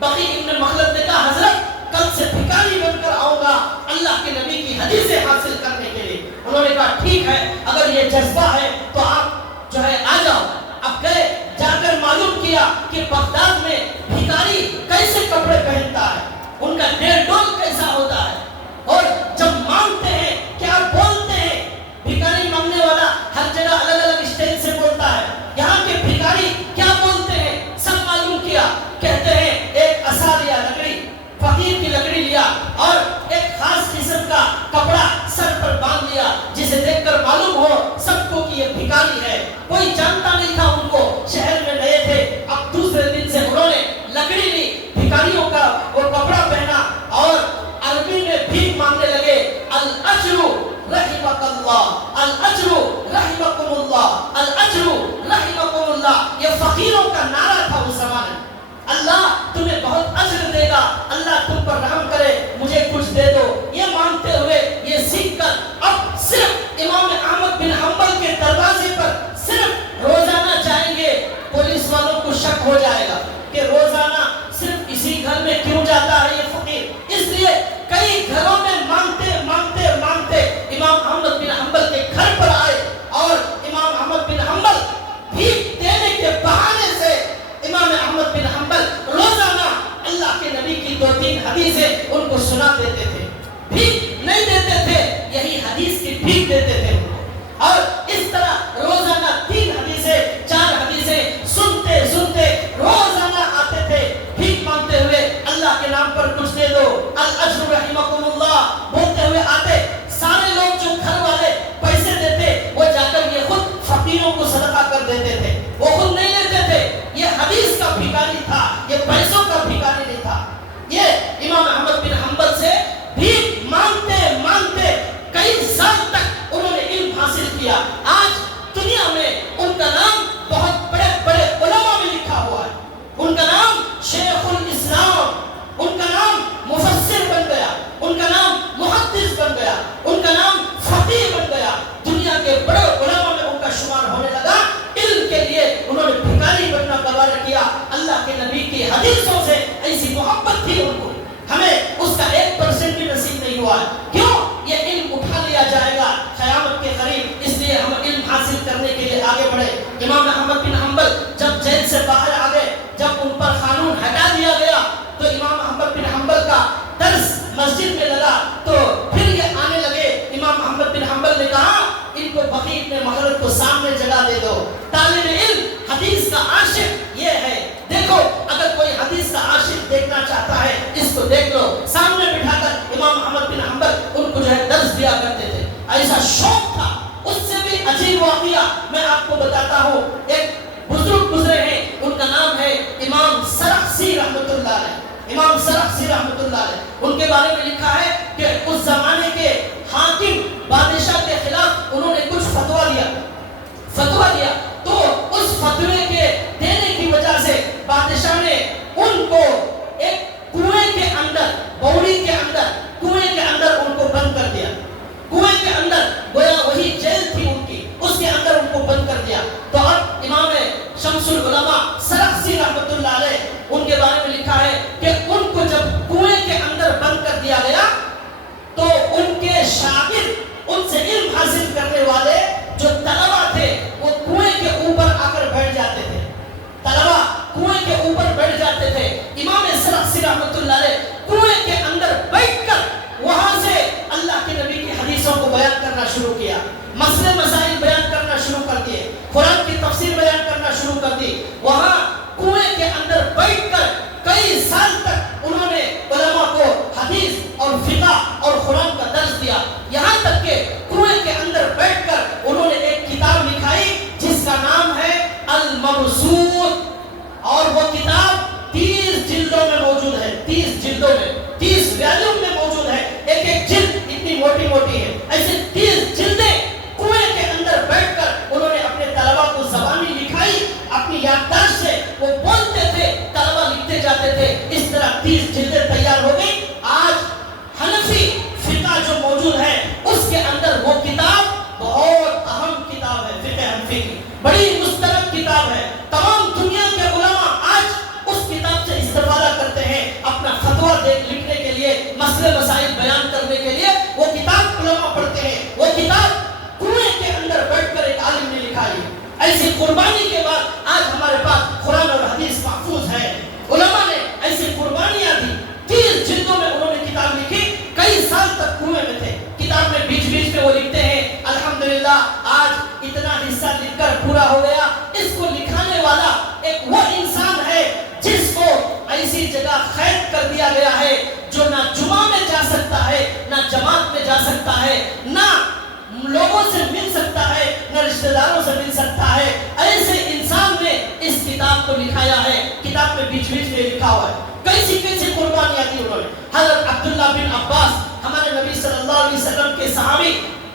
بقی ابن مخلد نے کہا حضرت کل سے بھکاری بن کر آؤں گا اللہ کے نبی کی حدیثیں حاصل کرنے کے لیے. انہوں نے کہا ٹھیک ہے، اگر یہ جذبہ ہے تو آپ جو ہے آ جاؤ. اب گئے، جا کر معلوم کیا کہ بغداد میں بھکاری کیسے کپڑے پہنتا ہے، ان کا ڈیر ڈول کیسا ہوتا ہے، اور جب مانگتے ہیں کیا بولتے ہیں. بھکاری مانگنے والا ہر جگہ الگ الگ اسٹائل سے بولتا ہے، یہاں کے بھکاری کیا بولتے ہیں سب معلوم کیا. کہتے ہیں ایک عصا لیا، لکڑی، فقیر کی لکڑی لیا اور ایک خاص قسم کا کپڑا سر پر باندھ لیا جسے دیکھ کر معلوم ہو سب کو کہ یہ بھکاری ہے. کوئی جانتا نہیں تھا ان کو، شہر میں نئے تھے. اب دوسرے دن سے انہوں نے لکڑی لی، بھکاریوں کا وہ کپڑا پہنا اور عربی میں بھیک مانگنے لگے. الاجر رحمک اللہ، الاجر رحمکم اللہ، الاجر رحمکم اللہ. یہ فقیروں کا نعرہ تھا اس زمانے. اللہ تمہیں بہت اجر دے گا، اللہ تم پر رحم کرے، مجھے کچھ دے دو. یہ مانگتے ہوئے، یہ سیکھ کر اب صرف امام احمد بن حنبل کے دروازے پر صرف روزانہ جائیں گے. پولیس والوں کو شک ہو جائے گا کہ روزانہ صرف اسی گھر میں کیوں جاتا ہے یہ فقیر. اس لیے کئی گھروں میں مانگتے مانگتے مانگتے امام احمد بن حنبل کے گھر پر آئے اور کی بھیک دیتے تھے ان کو، اور اس طرح روزانہ 3 حدیثیں 4 حدیثیں سنتے سنتے روزانہ آتے تھے بھیک مانگتے ہوئے، اللہ کے نام پر کچھ دے دو، الاجر رحمکم اللہ بولتے ہوئے آتے۔ سارے لوگ جو گھر والے پیسے دیتے وہ جا کر یہ خود فقیروں کو صدقہ کر دیتے تھے، وہ خود نہیں لیتے تھے۔ یہ حدیث کا بھکاری تھا، یہ پیسوں کا بھکاری نہیں تھا۔ یہ امام احمد بن حنبل سے بھیک مانگتے مانگتے کئی سال تک انہوں نے علم حاصل کیا۔ آج دنیا میں ان کا نام بہت بڑے بڑے علماء میں لکھا ہوا ہے، ان کا نام شیخ الاسلام، ان کا نام مفسر بن گیا، ان کا نام محدث بن گیا، ان کا نام فقیہ بن گیا، دنیا کے بڑے علماء میں ان کا شمار ہونے لگا۔ علم کے لیے انہوں نے بھکاری بننا گوارا کیا۔ اللہ کے نبی کی حدیثوں سے ایسی محبت تھی ان کو، ہمیں اس کا 1% بھی نصیب نہیں ہوا ہے۔ کیوں؟ یہ علم اٹھا لیا جائے گا قیامت کے قریب، اس لیے ہم علم حاصل کرنے کے لیے آگے بڑھے۔ امام احمد بن حنبل جب جیل سے باہر آ گئے، جب ان پر قانون ہٹا دیا گیا تو امام احمد بن حنبل کا درس مسجد میں لگا، تو پھر یہ آنے لگے۔ امام احمد بن حنبل نے کہا ان کو بقی ابن مخلد کو سامنے جگہ دے دو۔ طالب علم حدیث کا عاشق یہ ہے، دیکھو اگر کوئی حدیث کا عاشق دیکھنا چاہتا ہے اس کو دیکھ لو۔ سامنے بٹھا کر امام احمد بن حنبل ان کو جو ہے درس دیا کرتے تھے، ایسا شوق تھا۔ اس سے بھی عجیب واقعہ میں آپ کو بتاتا ہوں۔ ایک بزرگ گزرے ہیں، ان کا نام ہے امام سرخسی رحمۃ اللہ علیہ۔ امام سرخسی رحمۃ اللہ علیہ، ان کے بارے میں لکھا ہے کہ اس زمانے کے حاکم بادشاہ کے خلاف انہوں نے کچھ فتویٰ دیا، تو اس فتوے کے دینے کی وجہ سے بادشاہ نے ان کو ایک کنویں کے اندر، بوڑی کے اندر، کنویں کے اندر ان کو بند کر دیا۔ کنویں کے اندر گویا وہی جیل تھی ان کی، اس کے اندر ان کو بند کر دیا۔ تو اب امام شمس العلماء سرخسی رحمۃ اللہ علیہ ان کے بارے میں لکھا ہے کہ ان کو جب کنویں کے اندر بند کر دیا گیا تو ان کے شاگرد، ان سے علم حاصل کرنے والے جو طلبہ تھے وہ کنویں کے اوپر آ کر بیٹھ جاتے تھے، طلبہ کنویں کے اوپر بیٹھ جاتے تھے۔ امام سرخسی رحمۃ اللہ علیہ کنویں کے اندر بیٹھ کر وہاں سے اللہ کے نبی کی حدیثوں کو بیان کرنا شروع کیا، مسئلے مسائل بیان کرنا شروع کر دیے، قرآن کی تفسیر بیان کرنا شروع کر دی۔ وہاں کنویں کے اندر بیٹھ کر کئی سال تک انہوں نے علماء کو حدیث اور فقہ اور قرآن کا درس دیا، یہاں تک کہ کنویں کے اندر بیٹھ کر انہوں نے ایک کتاب لکھائی جس کا نام ہے المبسوط، اور وہ کتاب 30 جلدوں میں موجود ہے، 30 جلدوں میں، 30 والیوم میں موجود ہے۔ ایک ایک جلد اتنی موٹی موٹی ہے، ایسے 30 جلدیں کنویں کے اندر بیٹھ کر انہوں نے اپنے طلبہ کو زبانی لکھائی، اپنی یادداشت سے وہ بولتے تھے، طلبہ لکھتے جاتے تھے۔ اس طرح 30 جلدیں تیار ہو گئی۔ آج حنفی فقہ جو موجود ہے اس کے اندر وہ کتاب بہت اہم کتاب ہے، فقہ حنفی کی بڑی مستند کتاب ہے۔ تمام دنیا کے علماء آج اس کتاب سے استفادہ کرتے ہیں اپنا فتویٰ لکھنے کے لیے، مسئلے مسائل بیان کرنے کے لیے وہ کتاب علماء پڑھتے ہیں۔ وہ کتاب کنویں کے اندر بیٹھ کر ایک عالم نے لکھائی۔ ایسی قربانی کے بعد آج ہمارے پاس قرآن اور حدیث محفوظ ہے۔ علماء نے ایسی قربانیاں دی، 30 جلدوں میں انہوں نے کتاب لکھی، کئی سال تک کنویں میں تھے۔ کتاب میں بیچ بیچ میں وہ لکھتے ہیں الحمدللہ آج اتنا حصہ لکھ کر پورا ہو گیا۔ اس کو لکھانے والا ایک وہ انسان ہے جس کو ایسی جگہ قید کر دیا گیا ہے جو نہ جمعہ میں جا سکتا ہے، نہ جماعت میں جا سکتا ہے، نہ لوگوں سے مل سکتا ہے، نہ رشتہ داروں سے مل سکتا ہے۔ ایسے انسان نے اس کتاب کو لکھایا ہے، کتاب میں بیچ بیچ میں لکھا ہوا ہے۔ کیسی کیسی قربانیاں دی انہوں نے۔ حضرت عبداللہ بن عباس ہمارے نبی صلی اللہ علیہ وسلم کے صحابی،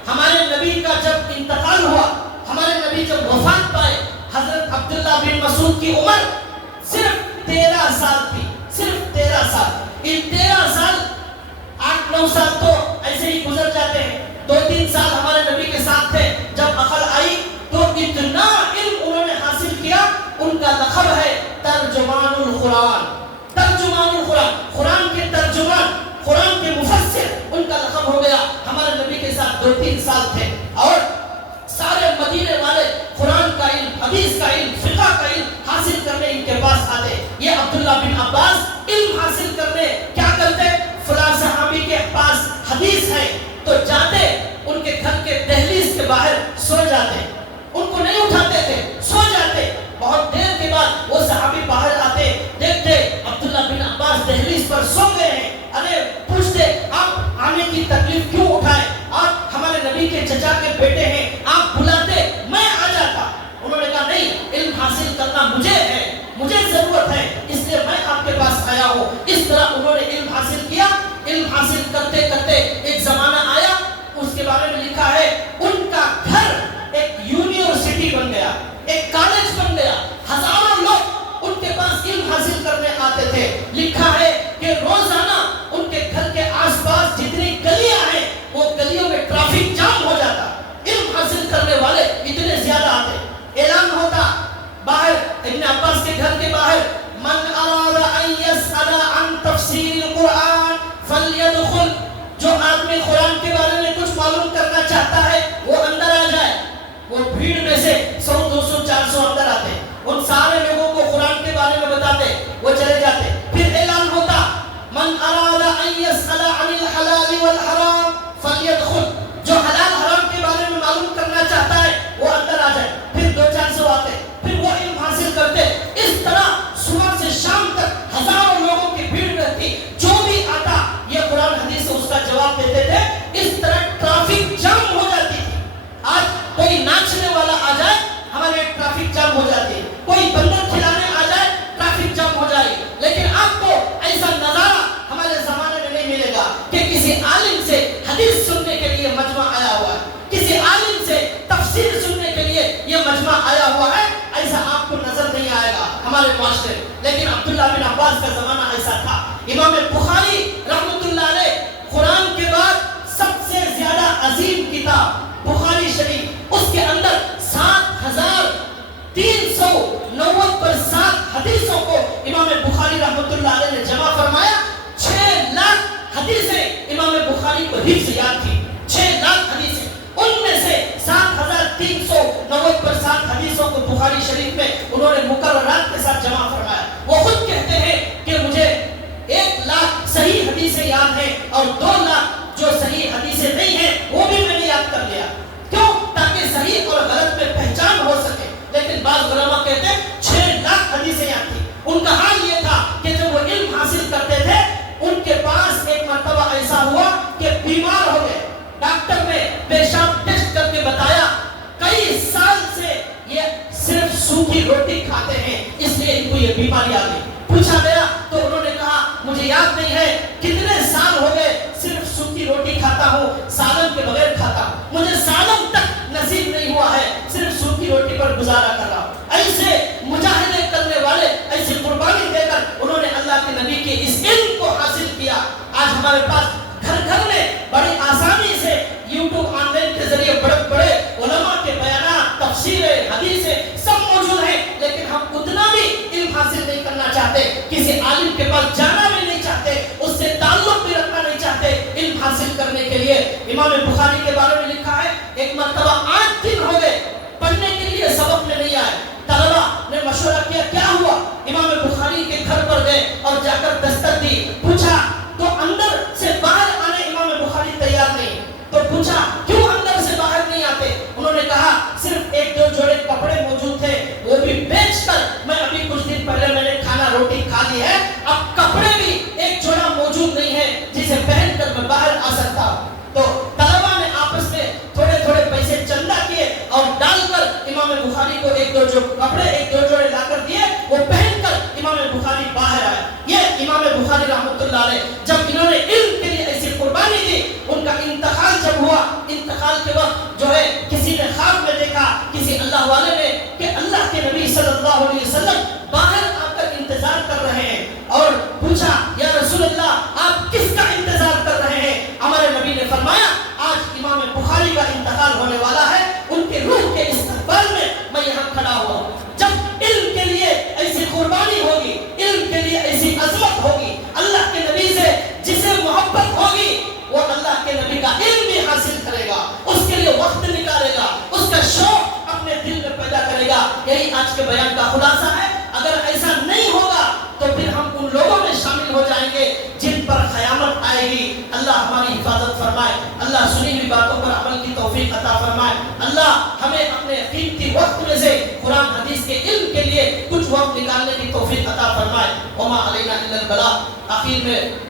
ہمارے نبی کا جب انتقال ہوا، ہمارے نبی جب وفات پائے، حضرت عبداللہ بن مسعود کی عمر صرف 13 سال تھی، صرف 13 سال۔ ان 13 سال 8-9 سال تو ایسے ہی گزر جاتے ہیں، 2-3 سال ہمارے نبی کے ساتھ تھے۔ جب عقل آئی تو اتنا علم انہوں نے حاصل کیا، ان کا لقب ہے ترجمان القرآن، ترجمان القرآن، قرآن کے ترجمان، قرآن کے مفسر، ان کا لقب ہو گیا۔ ہمارے نبی کے ساتھ 2-3 سال تھے اور سارے مدینے والے قرآن کا علم، حدیث کا علم، فقہ کا علم حاصل کرنے ان کے پاس آتے۔ یہ عبداللہ بن عباس علم حاصل کرنے کیا کرتے؟ فلاں صحابی کے پاس حدیث ہے تو جاتے، ان کے گھر کے دہلیز کے باہر سو جاتے، ان کو نہیں اٹھاتے تھے، سو جاتے. بہت دیر کے بعد وہ صحابی باہر آتے، دیکھتے عبداللہ بن عباس دہلیز پر سو گئے ہیں. ارے پوچھتے آپ آنے کی تکلیف کیوں اٹھائے، آپ ہمارے نبی کے چچا کے بیٹے ہیں، آپ بلاتے میں آ جاتا. انہوں نے کہا نہیں، علم حاصل کرنا مجھے ہے، مجھے ضرورت ہے، اس لیے میں آپ کے پاس آیا ہوں. اس طرح انہوں نے علم حاصل کیا. علم حاصل کرتے کرتے ایک زمانہ آیا، اس کے بارے میں لکھا ہے ان کا گھر ایک یونیورسٹی بن گیا، ایک کالج بن گیا. ہزاروں لوگ ان کے پاس علم حاصل کرنے آتے تھے. لکھا ہے کہ روزانہ ان کے گھر کے آس پاس جتنی گلیاں ہیں وہ گلیوں میں ٹریفک جام ہو جاتا. علم حاصل کرنے والے اتنے زیادہ آتے. اعلان ہوتا باہر ابن عباس کے گھر کے باہر، من اراد ان يسأل عن تفسیر القرآن فلیدخل. جو آدمی قرآن کے بارے میں کچھ معلوم کرنا چاہتا ہے وہ اندر آ جائے. وہ بھیڑ میں سے 100 200 400 اندر آتے، ان سارے لوگوں کو قرآن کے بارے میں بتاتے، وہ چلے جاتے. پھر اعلان ہوتا من اراد ان يسأل عن الحلال والحرام فلیدخل. جو حلال حرام کے بارے میں معلوم کرنا چاہتا ہے وہ اندر آ جائے. پھر 200-400 آتے، پھر وہ علم حاصل کرتے. اس طرح صبح سے شام تک ہزاروں لوگوں کی بھیڑ رہتی. جو بھی آتا یہ قرآن حدیث سے اس کا جواب دیتے تھے. اس طرح ٹریفک جام ہو جاتی تھی. آج کوئی ناچنے والا آ جائے ہمارے ٹریفک جام ہو جاتی ہے، کوئی بندر کھلانے آ جائے ٹریفک جام ہو جائے. لیکن آپ کو ایسا نظارہ ہمارے زمانے میں نہیں ملے گا کہ کسی عالم سے حدیث سننے کے لیے مجمع آیا ہوا ہے، کسی عالم سے تفسیر سننے کے لیے یہ مجمع آیا ہوا ہے. ایسا آپ کو نظر نہیں آئے گا ہمارے معاشرے. لیکن عبداللہ بن عباس کا زمانہ ایسا تھا. امام بخاری رحمۃ اللہ علیہ قرآن کے بعد سب سے زیادہ عظیم کتاب بخاری شریف، اس کے اندر 7390 پر 7 حدیثوں کو امام بخاری رحمۃ اللہ علیہ نے جمع فرمایا. 6 لاکھ حدیثیں امام بخاری کو حفظ یاد تھی. 6 لاکھ حدیثیں، ان میں سے 7390 پر 7 حدیثوں کو بخاری شریف میں انہوں نے مقررات کے ساتھ جمع فرمایا. وہ خود کہتے ہیں کہ مجھے 1 لاکھ صحیح حدیثیں یاد ہیں اور 2 لاکھ جو صحیح حدیثیں نہیں ہیں وہ بھی میں نے یاد کر لیا. کیوں؟ تاکہ صحیح اور غلط میں پہچان ہو سکے. لیکن بعض علماء کہتے ہیں 6 لاکھ حدیثیں یاد تھی. ان کا حال یہ تھا کہ جب وہ علم حاصل کرتے تھے ان کے پاس ایک مرتبہ ایسا ہوا کہ بیمار ہو گئے. ڈاکٹر نے پیشاب ٹیسٹ کر کے بتایا کئی سال سے یہ صرف سوکھی روٹی کھاتے ہیں، اس لیے ان کو یہ بیماری آ گئی. پوچھا گیا تو انہوں نے کہا مجھے یاد نہیں ہے کتنے سال ہو گئے صرف سوکھی روٹی کھاتا ہوں، سالن کے بغیر کھاتا ہوں، مجھے سالن تک نصیب نہیں ہوا ہے، صرف سوکھی روٹی پر گزارا کر رہا ہوں. ایسے مجاہدے کرنے والے، ایسی قربانی دے کر انہوں نے اللہ کے نبی کے اس علم کو حاصل کیا. آج ہمارے پاس گھر گھر میں بڑی آسانی سے یوٹیوب آن لائن کے ذریعے بڑے بڑے علماء کے بیانات، تفسیریں، حدیثیں سب موجود ہیں. لیکن ہم اتنا بھی علم حاصل نہیں کرنا چاہتے، کسی عالم کے پاس جانا بھی نہیں چاہتے، اس سے تعلق بھی رکھنا نہیں چاہتے علم حاصل کرنے کے لیے. امام بخاری کے بارے میں لکھا ہے ایک مرتبہ 8 دن ہو گئے پڑھنے کے لیے سبق میں نہیں آئے. طلبہ نے مشورہ کیا کیا ہوا. امام بخاری کے گھر پر گئے اور جا کر دستک دی. پوچھا تو اندر سے باہر آنے امام بخاری تیار نہیں. تو پوچھا کیوں اندر سے باہر نہیں آتے. انہوں نے کہا صرف 1-2 جوڑے کپڑے موجود تھے، وہ بھی بیچ کر میں ابھی کچھ دن پہلے میں نے کھانا روٹی کھا لی ہے، اب کپڑے بھی 1 جوڑا موجود نہیں ہے جسے پہن کر میں باہر آ سکتا ہوں. تو طلبہ نے آپس میں تھوڑے تھوڑے پیسے چندہ کیے اور ڈال کر امام بخاری کو 1-2 جو کپڑے 1-2 جوڑے لا کر دیے، وہ پہن کر امام بخاری باہر آئے. یہ امام بخاری رحمۃ اللہ علیہ جب انہوں نے علم کے لیے ایسی قربانی دی، ان کا انتقال جب ہوا، انتقال کے وقت جو ہے کسی نے خواب میں دیکھا کسی اللہ والے نے کہ اللہ کے نبی صلی اللہ علیہ وسلم باہر آ کر انتظار کر رہے ہیں، اور پوچھا یا رسول اللہ آپ کس کا انتظار کر رہے ہیں. ہمارے نبی نے فرمایا آج امام بخاری کا انتقال ہونے والا ہے، ان کے روح کے استقبال میں میں یہاں کھڑا ہوا. جب علم کے لیے ایسی قربانی ہوگی، علم کے لیے ایسی عظمت ہوگی، اللہ کے نبی سے جسے محبت ہوگی وہ اللہ کے نبی کا علم بھی حاصل کرے گا، اس کے لیے وقت نکالے گا، اس کا شوق اپنے دل میں پیدا کرے گا. یہی آج کے بیان کا خلاصہ ہے. اگر ایسا نہیں ہوگا تو پھر ہم ان لوگوں میں شامل ہو جائیں گے جن پر قیامت آئے گی. اللہ ہماری حفاظت فرمائے. اللہ اللہ سنی ہوئی باتوں پر عمل کی توفیق عطا فرمائے. اللہ ہمیں اپنے قیمتی وقت میں سے قرآن حدیث کے علم کے لیے کچھ وقت نکالنے کی توفیق عطا فرمائے. وما علینا الا البلاغ. آخر میں